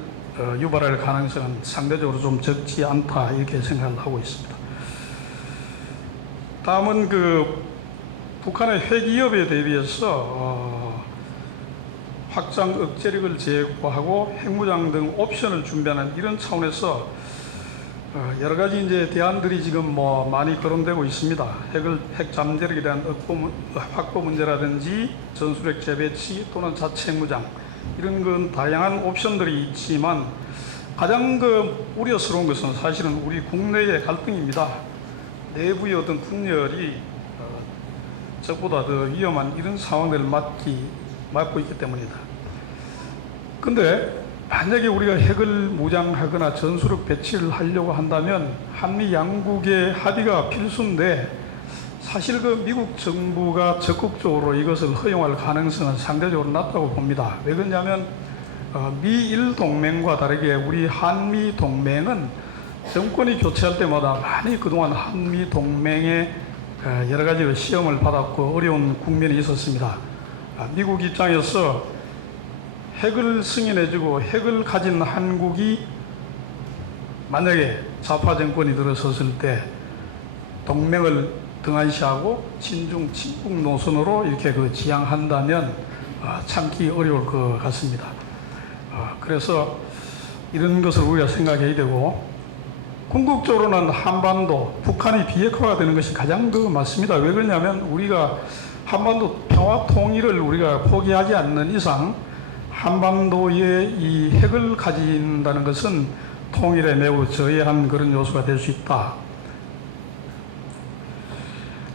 유발할 가능성은 상대적으로 좀 적지 않다 이렇게 생각을 하고 있습니다. 다음은 그 북한의 핵위협에 대비해서 확장 억제력을 제고하고 핵무장 등 옵션을 준비하는 이런 차원에서 여러 가지 이제 대안들이 지금 뭐 많이 거론되고 있습니다. 핵 잠재력에 대한 확보 문제라든지 전술핵 재배치 또는 자체 핵무장 이런 건 다양한 옵션들이 있지만 가장 그 우려스러운 것은 사실은 우리 국내의 갈등입니다. 내부의 어떤 분열이 적보다 더 위험한 이런 상황들을 맞고 있기 때문이다. 근데 만약에 우리가 핵을 무장하거나 전술핵 배치를 하려고 한다면 한미 양국의 합의가 필수인데 사실 그 미국 정부가 적극적으로 이것을 허용할 가능성은 상대적으로 낮다고 봅니다. 왜 그러냐면 미일 동맹과 다르게 우리 한미 동맹은 정권이 교체할 때마다 많이 그동안 한미 동맹의 여러 가지 시험을 받았고 어려운 국면이 있었습니다. 미국 입장에서 핵을 승인해주고 핵을 가진 한국이 만약에 좌파 정권이 들어섰을 때 동맹을 등한시하고 친중 친북 노선으로 이렇게 그 지향한다면 참기 어려울 것 같습니다. 그래서 이런 것을 우리가 생각해야 되고 궁극적으로는 한반도 북한이 비핵화가 되는 것이 가장 맞습니다. 왜 그러냐면 우리가 한반도 평화 통일을 우리가 포기하지 않는 이상 한반도에 이 핵을 가진다는 것은 통일에 매우 저해한 그런 요소가 될 수 있다.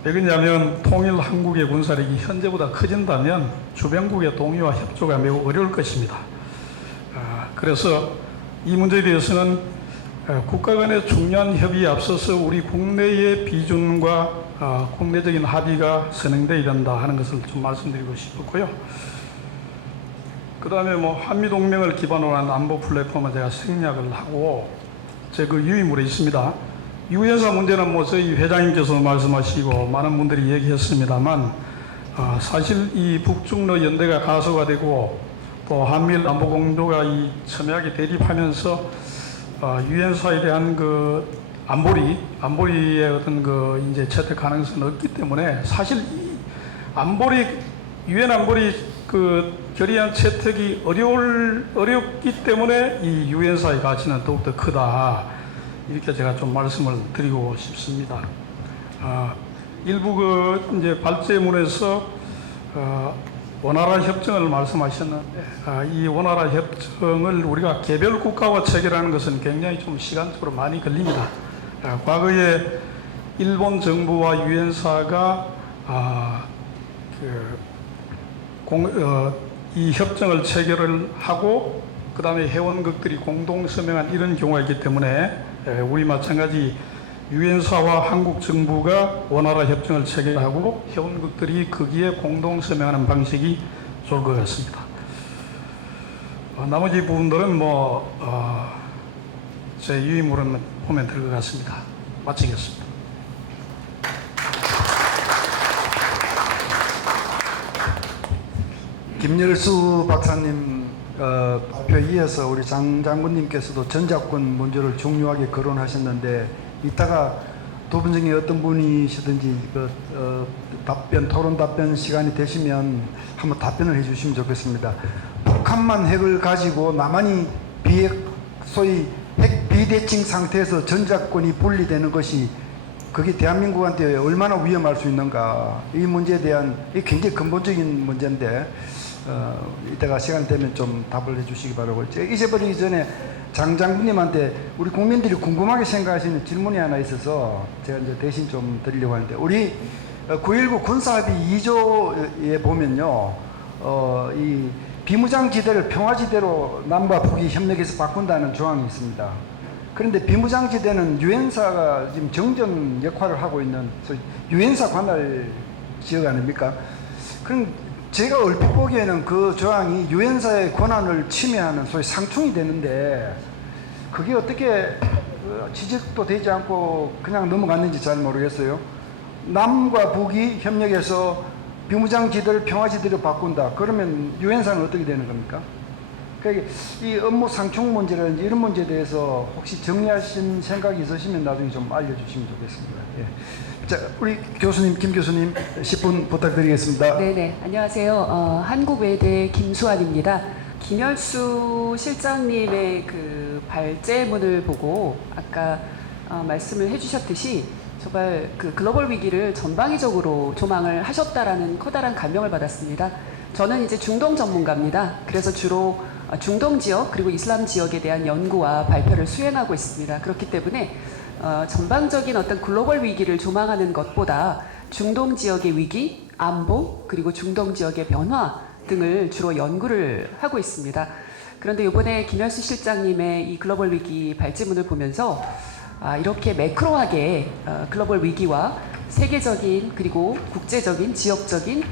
왜 그러냐면 통일 한국의 군사력이 현재보다 커진다면 주변국의 동의와 협조가 매우 어려울 것입니다. 그래서 이 문제에 대해서는 국가 간의 중요한 협의에 앞서서 우리 국내의 비준과 국내적인 합의가 선행되어야 된다 하는 것을 좀 말씀드리고 싶었고요. 그 다음에 뭐 한미동맹을 기반으로 한 안보 플랫폼을 제가 생략을 하고 제 그 유의물에 있습니다. 유엔사 문제는 뭐 저희 회장님께서 말씀하시고 많은 분들이 얘기했습니다만 사실 이 북중러 연대가 가소화되고 또 한미일 안보 공조가 이 첨예하게 대립하면서 유엔사에 대한 그 안보리의 어떤 그 이제 채택 가능성은 없기 때문에 사실 이 유엔 안보리 그 결의안 채택이 어렵기 때문에 이 유엔사의 가치는 더욱더 크다. 이렇게 제가 좀 말씀을 드리고 싶습니다. 일부 그 이제 발제문에서 원활한 협정을 말씀하셨는데 이 원활한 협정을 우리가 개별 국가와 체결하는 것은 굉장히 좀 시간적으로 많이 걸립니다. 과거에 일본 정부와 유엔사가 이 협정을 체결을 하고 그 다음에 회원국들이 공동 서명한 이런 경우가 있기 때문에 우리 마찬가지 유엔사와 한국 정부가 원활한 협정을 체결하고 회원국들이 거기에 공동 서명하는 방식이 좋을 것 같습니다. 나머지 부분들은 제 유의물은 보면 될 것 같습니다. 마치겠습니다. 김열수 박사님 발표에 이어서 우리 장 장군님께서도 전작권 문제를 중요하게 거론하셨는데 이따가 두 분 중에 어떤 분이시든지 토론 답변 시간이 되시면 한번 답변을 해주시면 좋겠습니다. 북한만 핵을 가지고 남한이 소위 핵 비대칭 상태에서 전작권이 분리되는 것이 그게 대한민국한테 얼마나 위험할 수 있는가, 이 문제에 대한 이 굉장히 근본적인 문제인데 이따가 시간 되면 좀 답을 해주시기 바라고. 잊어버리기 전에 장 장군님한테 우리 국민들이 궁금하게 생각하시는 질문이 하나 있어서 제가 이제 대신 좀 드리려고 하는데, 우리 9.19 군사합의 2조에 보면요, 이 비무장지대를 평화지대로 남과 북이 협력해서 바꾼다는 조항이 있습니다. 그런데 비무장지대는 유엔사가 지금 정전 역할을 하고 있는 유엔사 관할 지역 아닙니까? 그럼 제가 얼핏 보기에는 그 조항이 유엔사의 권한을 침해하는 소위 상충이 되는데, 그게 어떻게 지적도 되지 않고 그냥 넘어갔는지 잘 모르겠어요. 남과 북이 협력해서 비무장지대를 평화지대로 바꾼다. 그러면 유엔사는 어떻게 되는 겁니까? 그러니까 이 업무 상충 문제라든지 이런 문제에 대해서 혹시 정리하신 생각이 있으시면 나중에 좀 알려주시면 좋겠습니다. 예. 자, 우리 교수님, 김 교수님 10분 부탁드리겠습니다. 네네, 안녕하세요. 한국외대 김수환입니다. 김열수 실장님의 그 발제문을 보고 아까 말씀을 해주셨듯이 정말 그 글로벌 위기를 전방위적으로 조망을 하셨다라는 커다란 감명을 받았습니다. 저는 이제 중동 전문가입니다. 그래서 주로 중동 지역 그리고 이슬람 지역에 대한 연구와 발표를 수행하고 있습니다. 그렇기 때문에 전방적인 어떤 글로벌 위기를 조망하는 것보다 중동 지역의 위기, 안보, 그리고 중동 지역의 변화 등을 주로 연구를 하고 있습니다. 그런데 이번에 김열수 실장님의 이 글로벌 위기 발제문을 보면서 이렇게 매크로하게 글로벌 위기와 세계적인 그리고 국제적인 지역적인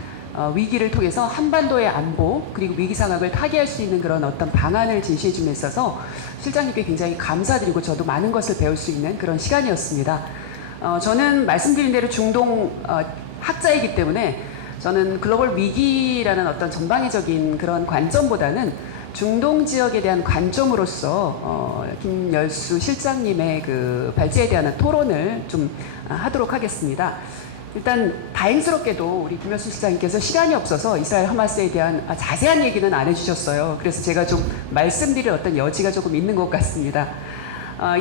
위기를 통해서 한반도의 안보 그리고 위기 상황을 타개할 수 있는 그런 어떤 방안을 제시해 줌에 있어서 실장님께 굉장히 감사드리고 저도 많은 것을 배울 수 있는 그런 시간이었습니다. 저는 말씀드린 대로 중동 학자이기 때문에 저는 글로벌 위기라는 어떤 전방위적인 그런 관점보다는 중동 지역에 대한 관점으로서 김열수 실장님의 그 발제에 대한 토론을 좀 하도록 하겠습니다. 일단 다행스럽게도 우리 김열수 실장님께서 시간이 없어서 이스라엘 하마스에 대한 자세한 얘기는 안 해주셨어요. 그래서 제가 좀 말씀드릴 어떤 여지가 조금 있는 것 같습니다.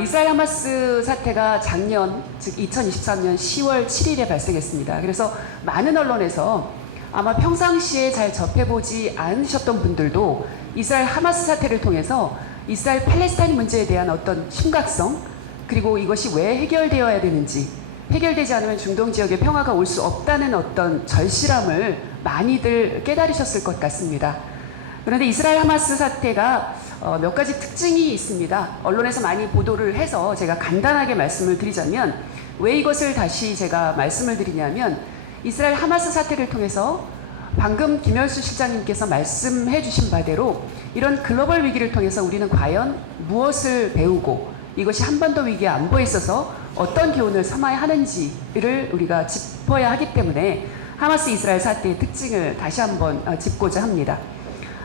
이스라엘 하마스 사태가 작년, 즉 2023년 10월 7일에 발생했습니다. 그래서 많은 언론에서 아마 평상시에 잘 접해보지 않으셨던 분들도 이스라엘 하마스 사태를 통해서 이스라엘 팔레스타인 문제에 대한 어떤 심각성, 그리고 이것이 왜 해결되어야 되는지, 해결되지 않으면 중동 지역에 평화가 올 수 없다는 어떤 절실함을 많이들 깨달으셨을 것 같습니다. 그런데 이스라엘 하마스 사태가 몇 가지 특징이 있습니다. 언론에서 많이 보도를 해서 제가 간단하게 말씀을 드리자면, 왜 이것을 다시 제가 말씀을 드리냐면, 이스라엘 하마스 사태를 통해서 방금 김열수 실장님께서 말씀해 주신 바대로 이런 글로벌 위기를 통해서 우리는 과연 무엇을 배우고 이것이 한반도 위기의 안보에 있어서 어떤 교훈을 삼아야 하는지를 우리가 짚어야 하기 때문에 하마스 이스라엘 사태의 특징을 다시 한번 짚고자 합니다.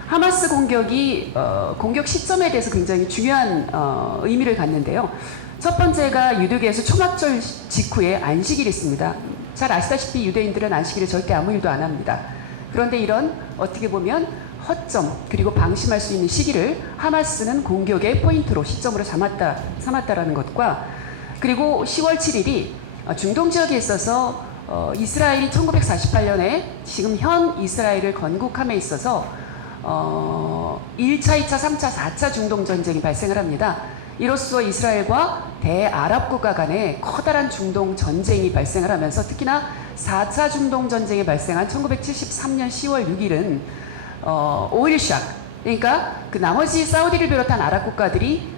하마스 공격이 공격 시점에 대해서 굉장히 중요한 의미를 갖는데요. 첫 번째가 유대교에서 초막절 직후에 안식일이 있습니다. 잘 아시다시피 유대인들은 안식일에 절대 아무 일도 안 합니다. 그런데 이런 어떻게 보면 허점 그리고 방심할 수 있는 시기를 하마스는 공격의 포인트로 시점으로 삼았다라는 것과, 그리고 10월 7일이 중동 지역에 있어서 이스라엘이 1948년에 지금 현 이스라엘을 건국함에 있어서 1차, 2차, 3차, 4차 중동 전쟁이 발생을 합니다. 이로써 이스라엘과 대아랍국가 간의 커다란 중동 전쟁이 발생을 하면서 특히나 4차 중동 전쟁이 발생한 1973년 10월 6일은 오일 샥, 그러니까 그 나머지 사우디를 비롯한 아랍 국가들이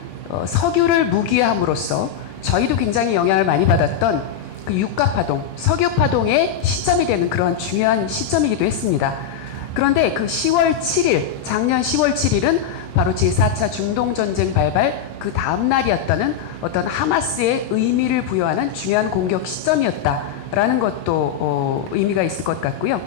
석유를 무기화함으로써 저희도 굉장히 영향을 많이 받았던 그 유가 파동, 석유 파동의 시점이 되는 그런 중요한 시점이기도 했습니다. 그런데 그 10월 7일, 작년 10월 7일은 바로 제4차 중동전쟁 발발 그 다음 날이었다는 어떤 하마스의 의미를 부여하는 중요한 공격 시점이었다라는 것도 의미가 있을 것 같고요.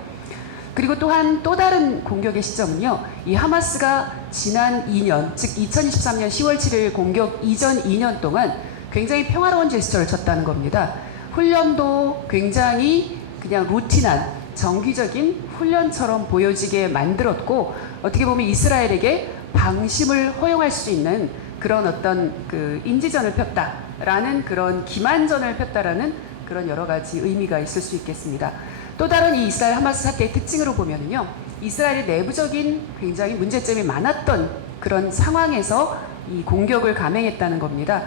그리고 또한 또 다른 공격의 시점은요, 이 하마스가 지난 2년, 즉 2023년 10월 7일 공격 이전 2년 동안 굉장히 평화로운 제스처를 쳤다는 겁니다. 훈련도 굉장히 그냥 루틴한 정기적인 훈련처럼 보여지게 만들었고, 어떻게 보면 이스라엘에게 방심을 허용할 수 있는 그런 어떤 그 인지전을 폈다라는 그런 기만전을 폈다라는 그런 여러 가지 의미가 있을 수 있겠습니다. 또 다른 이 이스라엘 하마스 사태의 특징으로 보면은요, 이스라엘의 내부적인 굉장히 문제점이 많았던 그런 상황에서 이 공격을 감행했다는 겁니다.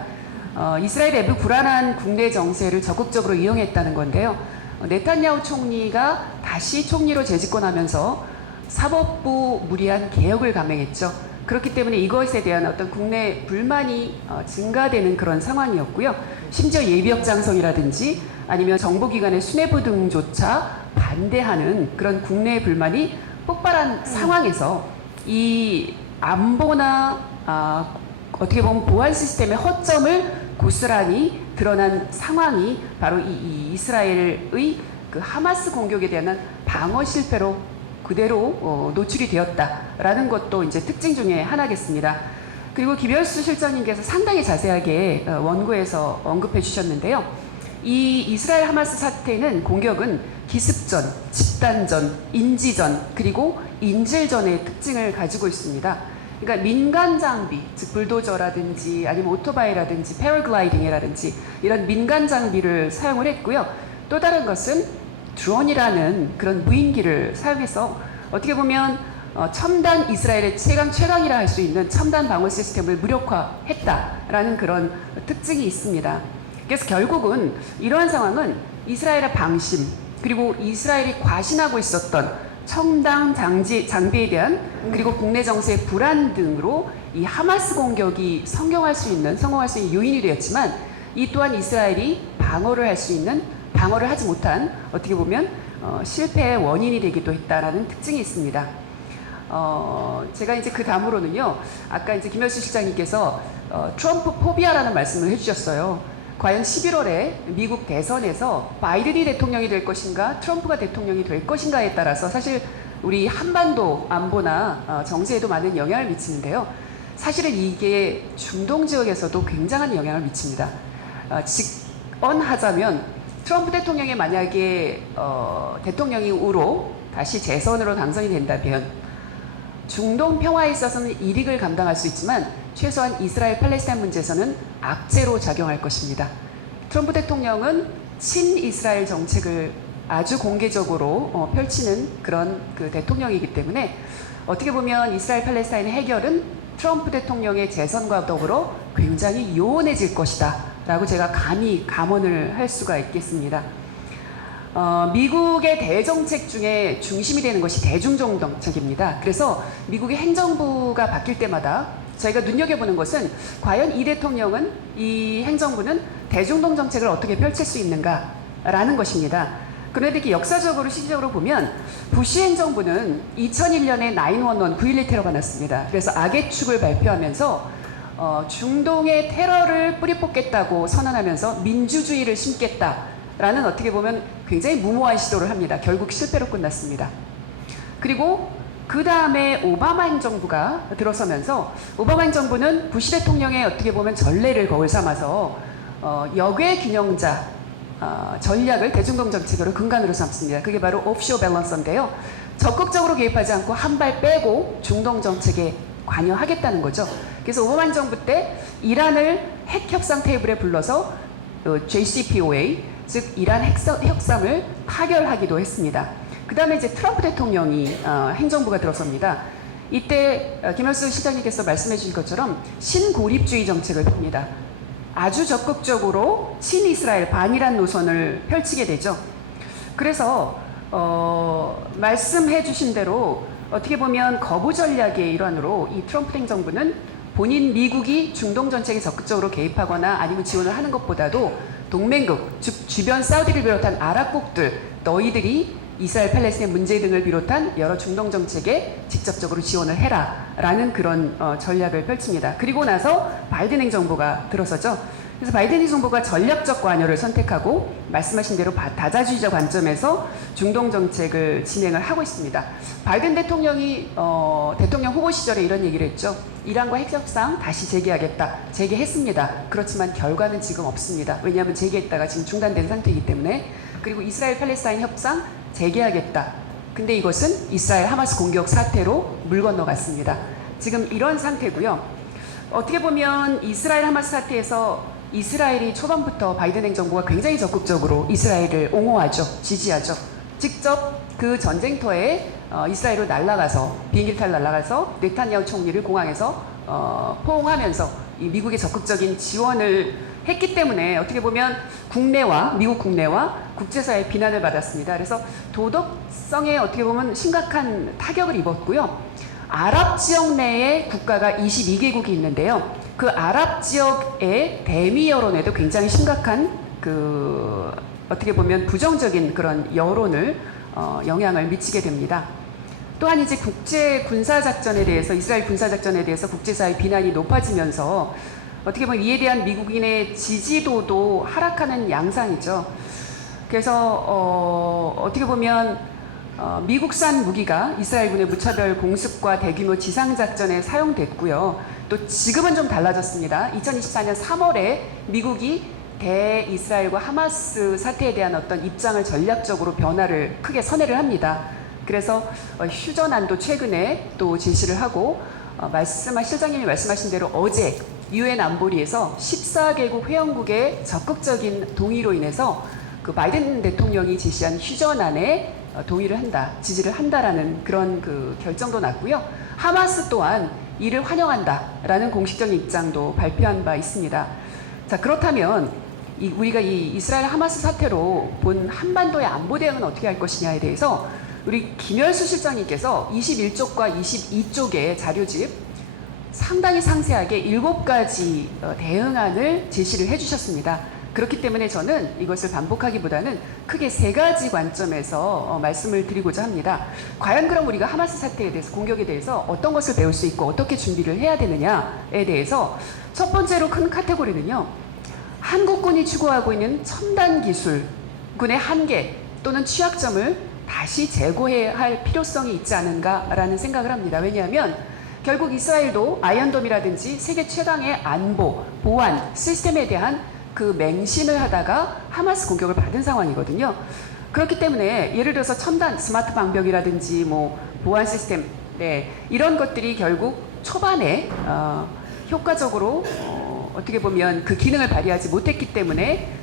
이스라엘 내부 불안한 국내 정세를 적극적으로 이용했다는 건데요. 네탄야후 총리가 다시 총리로 재집권하면서 사법부 무리한 개혁을 감행했죠. 그렇기 때문에 이것에 대한 어떤 국내 불만이 증가되는 그런 상황이었고요. 심지어 예비역 장성이라든지 아니면 정보기관의 수뇌부 등조차 반대하는 그런 국내 불만이 폭발한 상황에서 이 안보나 어떻게 보면 보안 시스템의 허점을 고스란히 드러난 상황이 바로 이 이스라엘의 그 하마스 공격에 대한 방어 실패로 그대로 노출이 되었다라는 것도 이제 특징 중에 하나겠습니다. 그리고 김열수 실장님께서 상당히 자세하게 원고에서 언급해 주셨는데요. 이 이스라엘 하마스 사태는 공격은 기습전, 집단전, 인지전, 그리고 인질전의 특징을 가지고 있습니다. 그러니까 민간 장비, 즉 불도저라든지 아니면 오토바이라든지 패러글라이딩이라든지 이런 민간 장비를 사용을 했고요. 또 다른 것은 드론이라는 그런 무인기를 사용해서 어떻게 보면 첨단 이스라엘의 최강이라 할 수 있는 첨단 방어 시스템을 무력화했다라는 그런 특징이 있습니다. 그래서 결국은 이러한 상황은 이스라엘의 방심 그리고 이스라엘이 과신하고 있었던 첨단 장비에 대한 그리고 국내 정세의 불안 등으로 이 하마스 공격이 성공할 수 있는 요인이 되었지만 이 또한 이스라엘이 방어를 하지 못한 어떻게 보면 실패의 원인이 되기도 했다라는 특징이 있습니다. 제가 이제 그 다음으로는요, 아까 이제 김열수 실장님께서 트럼프 포비아라는 말씀을 해주셨어요. 과연 11월에 미국 대선에서 바이든이 대통령이 될 것인가, 트럼프가 대통령이 될 것인가에 따라서 사실 우리 한반도 안보나 정세에도 많은 영향을 미치는데요. 사실은 이게 중동 지역에서도 굉장한 영향을 미칩니다. 직언하자면 트럼프 대통령이 만약에 대통령으로 다시 재선으로 당선이 된다면 중동 평화에 있어서는 이익을 감당할 수 있지만 최소한 이스라엘 팔레스타인 문제에서는 악재로 작용할 것입니다. 트럼프 대통령은 친이스라엘 정책을 아주 공개적으로 펼치는 그런 그 대통령이기 때문에 어떻게 보면 이스라엘 팔레스타인 해결은 트럼프 대통령의 재선과 더불어 굉장히 요원해질 것이다 라고 제가 감히 감언을 할 수가 있겠습니다. 미국의 대정책 중에 중심이 되는 것이 대중동 정책입니다. 그래서 미국의 행정부가 바뀔 때마다 저희가 눈여겨보는 것은 과연 이 대통령은, 이 행정부는 대중동 정책을 어떻게 펼칠 수 있는가라는 것입니다. 그런데 이렇게 역사적으로 시기적으로 보면 부시 행정부는 2001년에 911 9.11 테러가 났습니다. 그래서 악의 축을 발표하면서 중동의 테러를 뿌리 뽑겠다고 선언하면서 민주주의를 심겠다라는 어떻게 보면 굉장히 무모한 시도를 합니다. 결국 실패로 끝났습니다. 그리고 그 다음에 오바마 행정부가 들어서면서 오바마 행정부는 부시 대통령의 어떻게 보면 전례를 거울 삼아서 역외 균형자 전략을 대중동 정책으로 근간으로 삼습니다. 그게 바로 오프쇼어 밸런서인데요. 적극적으로 개입하지 않고 한 발 빼고 중동 정책에 관여하겠다는 거죠. 그래서 오바마 행정부 때 이란을 핵 협상 테이블에 불러서 JCPOA, 즉 이란 핵협상을 타결하기도 했습니다. 그 다음에 이제 트럼프 대통령이 행정부가 들어섭니다. 이때 김열수 시장님께서 말씀해 주신 것처럼 신고립주의 정책을 펴니다. 아주 적극적으로 친이스라엘 반이란 노선을 펼치게 되죠. 그래서 말씀해 주신 대로 어떻게 보면 거부 전략의 일환으로 이 트럼프 행정부는 본인 미국이 중동 정책에 적극적으로 개입하거나 아니면 지원을 하는 것보다도 동맹국, 즉 주변 사우디를 비롯한 아랍국들, 너희들이 이스라엘 팔레스타인 문제 등을 비롯한 여러 중동 정책에 직접적으로 지원을 해라라는 그런 전략을 펼칩니다. 그리고 나서 바이든 행정부가 들어서죠. 그래서 바이든 행정부가 전략적 관여를 선택하고 말씀하신 대로 다자주의적 관점에서 중동 정책을 진행을 하고 있습니다. 바이든 대통령이 대통령 후보 시절에 이런 얘기를 했죠. 이란과 핵협상 다시 재개하겠다. 재개했습니다. 그렇지만 결과는 지금 없습니다. 왜냐하면 재개했다가 지금 중단된 상태이기 때문에. 그리고 이스라엘 팔레스타인 협상 재개하겠다. 근데 이것은 이스라엘 하마스 공격 사태로 물 건너갔습니다. 지금 이런 상태고요. 어떻게 보면 이스라엘 하마스 사태에서 이스라엘이 초반부터 바이든 행정부가 굉장히 적극적으로 이스라엘을 옹호하죠. 지지하죠. 직접 그 전쟁터에 이스라엘로 날아가서 비행기를 타고 날아가서 네타냐후 총리를 공항에서 포옹하면서 이 미국의 적극적인 지원을 했기 때문에 어떻게 보면 미국 국내와 국제사회의 비난을 받았습니다. 그래서 도덕성에 어떻게 보면 심각한 타격을 입었고요. 아랍 지역 내에 국가가 22개국이 있는데요. 그 아랍 지역의 대미 여론에도 굉장히 심각한 어떻게 보면 부정적인 그런 여론을 영향을 미치게 됩니다. 또한 이제 국제 군사 작전에 대해서 이스라엘 군사 작전에 대해서 국제사회 비난이 높아지면서 어떻게 보면 이에 대한 미국인의 지지도도 하락하는 양상이죠. 그래서 어떻게 보면 미국산 무기가 이스라엘군의 무차별 공습과 대규모 지상작전에 사용됐고요. 또 지금은 좀 달라졌습니다. 2024년 3월에 미국이 대이스라엘과 하마스 사태에 대한 어떤 입장을 전략적으로 변화를 크게 선회를 합니다. 그래서 휴전안도 최근에 또 제시를 하고 실장님이 말씀하신 대로 어제 유엔 안보리에서 14개국 회원국의 적극적인 동의로 인해서 그 바이든 대통령이 제시한 휴전안에 동의를 한다, 지지를 한다라는 그런 그 결정도 났고요. 하마스 또한 이를 환영한다라는 공식적인 입장도 발표한 바 있습니다. 자, 그렇다면 우리가 이 이스라엘 하마스 사태로 본 한반도의 안보 대응은 어떻게 할 것이냐에 대해서 우리 김열수 실장님께서 21쪽과 22쪽의 자료집 상당히 상세하게 7가지 대응안을 제시를 해주셨습니다. 그렇기 때문에 저는 이것을 반복하기보다는 크게 3가지 관점에서 말씀을 드리고자 합니다. 과연 그럼 우리가 하마스 사태에 대해서, 공격에 대해서 어떤 것을 배울 수 있고 어떻게 준비를 해야 되느냐에 대해서 첫 번째로 큰 카테고리는요, 한국군이 추구하고 있는 첨단 기술군의 한계 또는 취약점을 다시 제고해야 할 필요성이 있지 않은가라는 생각을 합니다. 왜냐하면 결국 이스라엘도 아이언돔이라든지 세계 최강의 안보, 보안, 시스템에 대한 그 맹신을 하다가 하마스 공격을 받은 상황이거든요. 그렇기 때문에 예를 들어서 첨단 스마트 방벽이라든지 뭐 보안 시스템, 이런 것들이 결국 초반에 효과적으로 어떻게 보면 그 기능을 발휘하지 못했기 때문에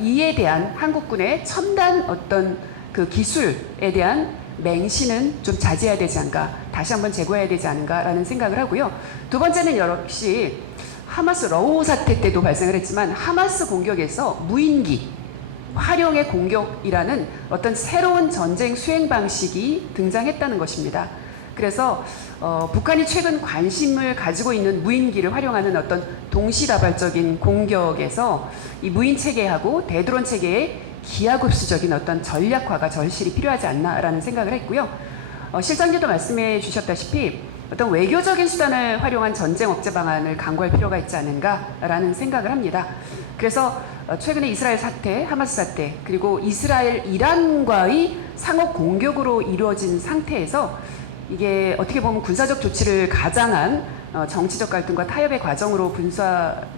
이에 대한 한국군의 첨단 어떤 그 기술에 대한 맹신은 좀 자제해야 되지 않을까, 다시 한번 제고해야 되지 않은가라는 생각을 하고요. 두 번째는 역시 하마스 러우 사태 때도 발생을 했지만 하마스 공격에서 무인기 활용의 공격이라는 어떤 새로운 전쟁 수행 방식이 등장했다는 것입니다. 그래서 북한이 최근 관심을 가지고 있는 무인기를 활용하는 어떤 동시다발적인 공격에서 이 무인 체계하고 대드론 체계의 기하급수적인 어떤 전략화가 절실히 필요하지 않나라는 생각을 했고요. 실장님도 말씀해 주셨다시피 어떤 외교적인 수단을 활용한 전쟁 억제 방안을 강구할 필요가 있지 않은가라는 생각을 합니다. 그래서 최근에 이스라엘 사태, 하마스 사태, 그리고 이스라엘 이란과의 상호 공격으로 이루어진 상태에서 이게 어떻게 보면 군사적 조치를 가장한 정치적 갈등과 타협의 과정으로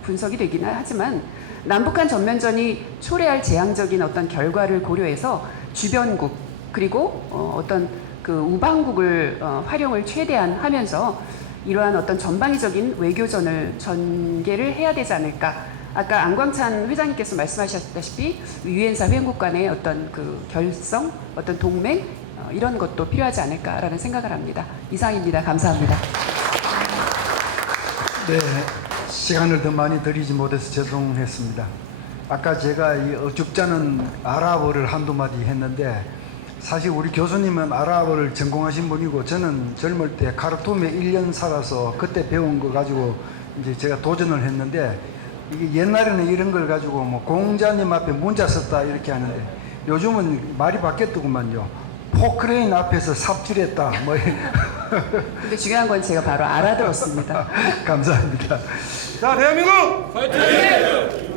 분석이 되기는 하지만 남북한 전면전이 초래할 재앙적인 어떤 결과를 고려해서 주변국 그리고 어떤 그 우방국을 활용을 최대한 하면서 이러한 어떤 전방위적인 외교전을 전개를 해야 되지 않을까. 아까 안광찬 회장님께서 말씀하셨다시피 유엔사 회원국 간의 어떤 그 결성, 어떤 동맹 이런 것도 필요하지 않을까라는 생각을 합니다. 이상입니다. 감사합니다. 네, 시간을 더 많이 들이지 못해서 죄송했습니다. 아까 제가 이 어줍잖은 아랍어를 한두 마디 했는데 사실 우리 교수님은 아랍어를 전공하신 분이고 저는 젊을 때 카르툼에 1년 살아서 그때 배운 거 가지고 이제 제가 도전을 했는데 이게 옛날에는 이런 걸 가지고 뭐 공자님 앞에 문자 썼다 이렇게 하는데 요즘은 말이 바뀌었더구만요. 포크레인 앞에서 삽질했다. 뭐. 근데 중요한 건 제가 바로 알아들었습니다. 감사합니다. 자, 대한민국! 화이팅!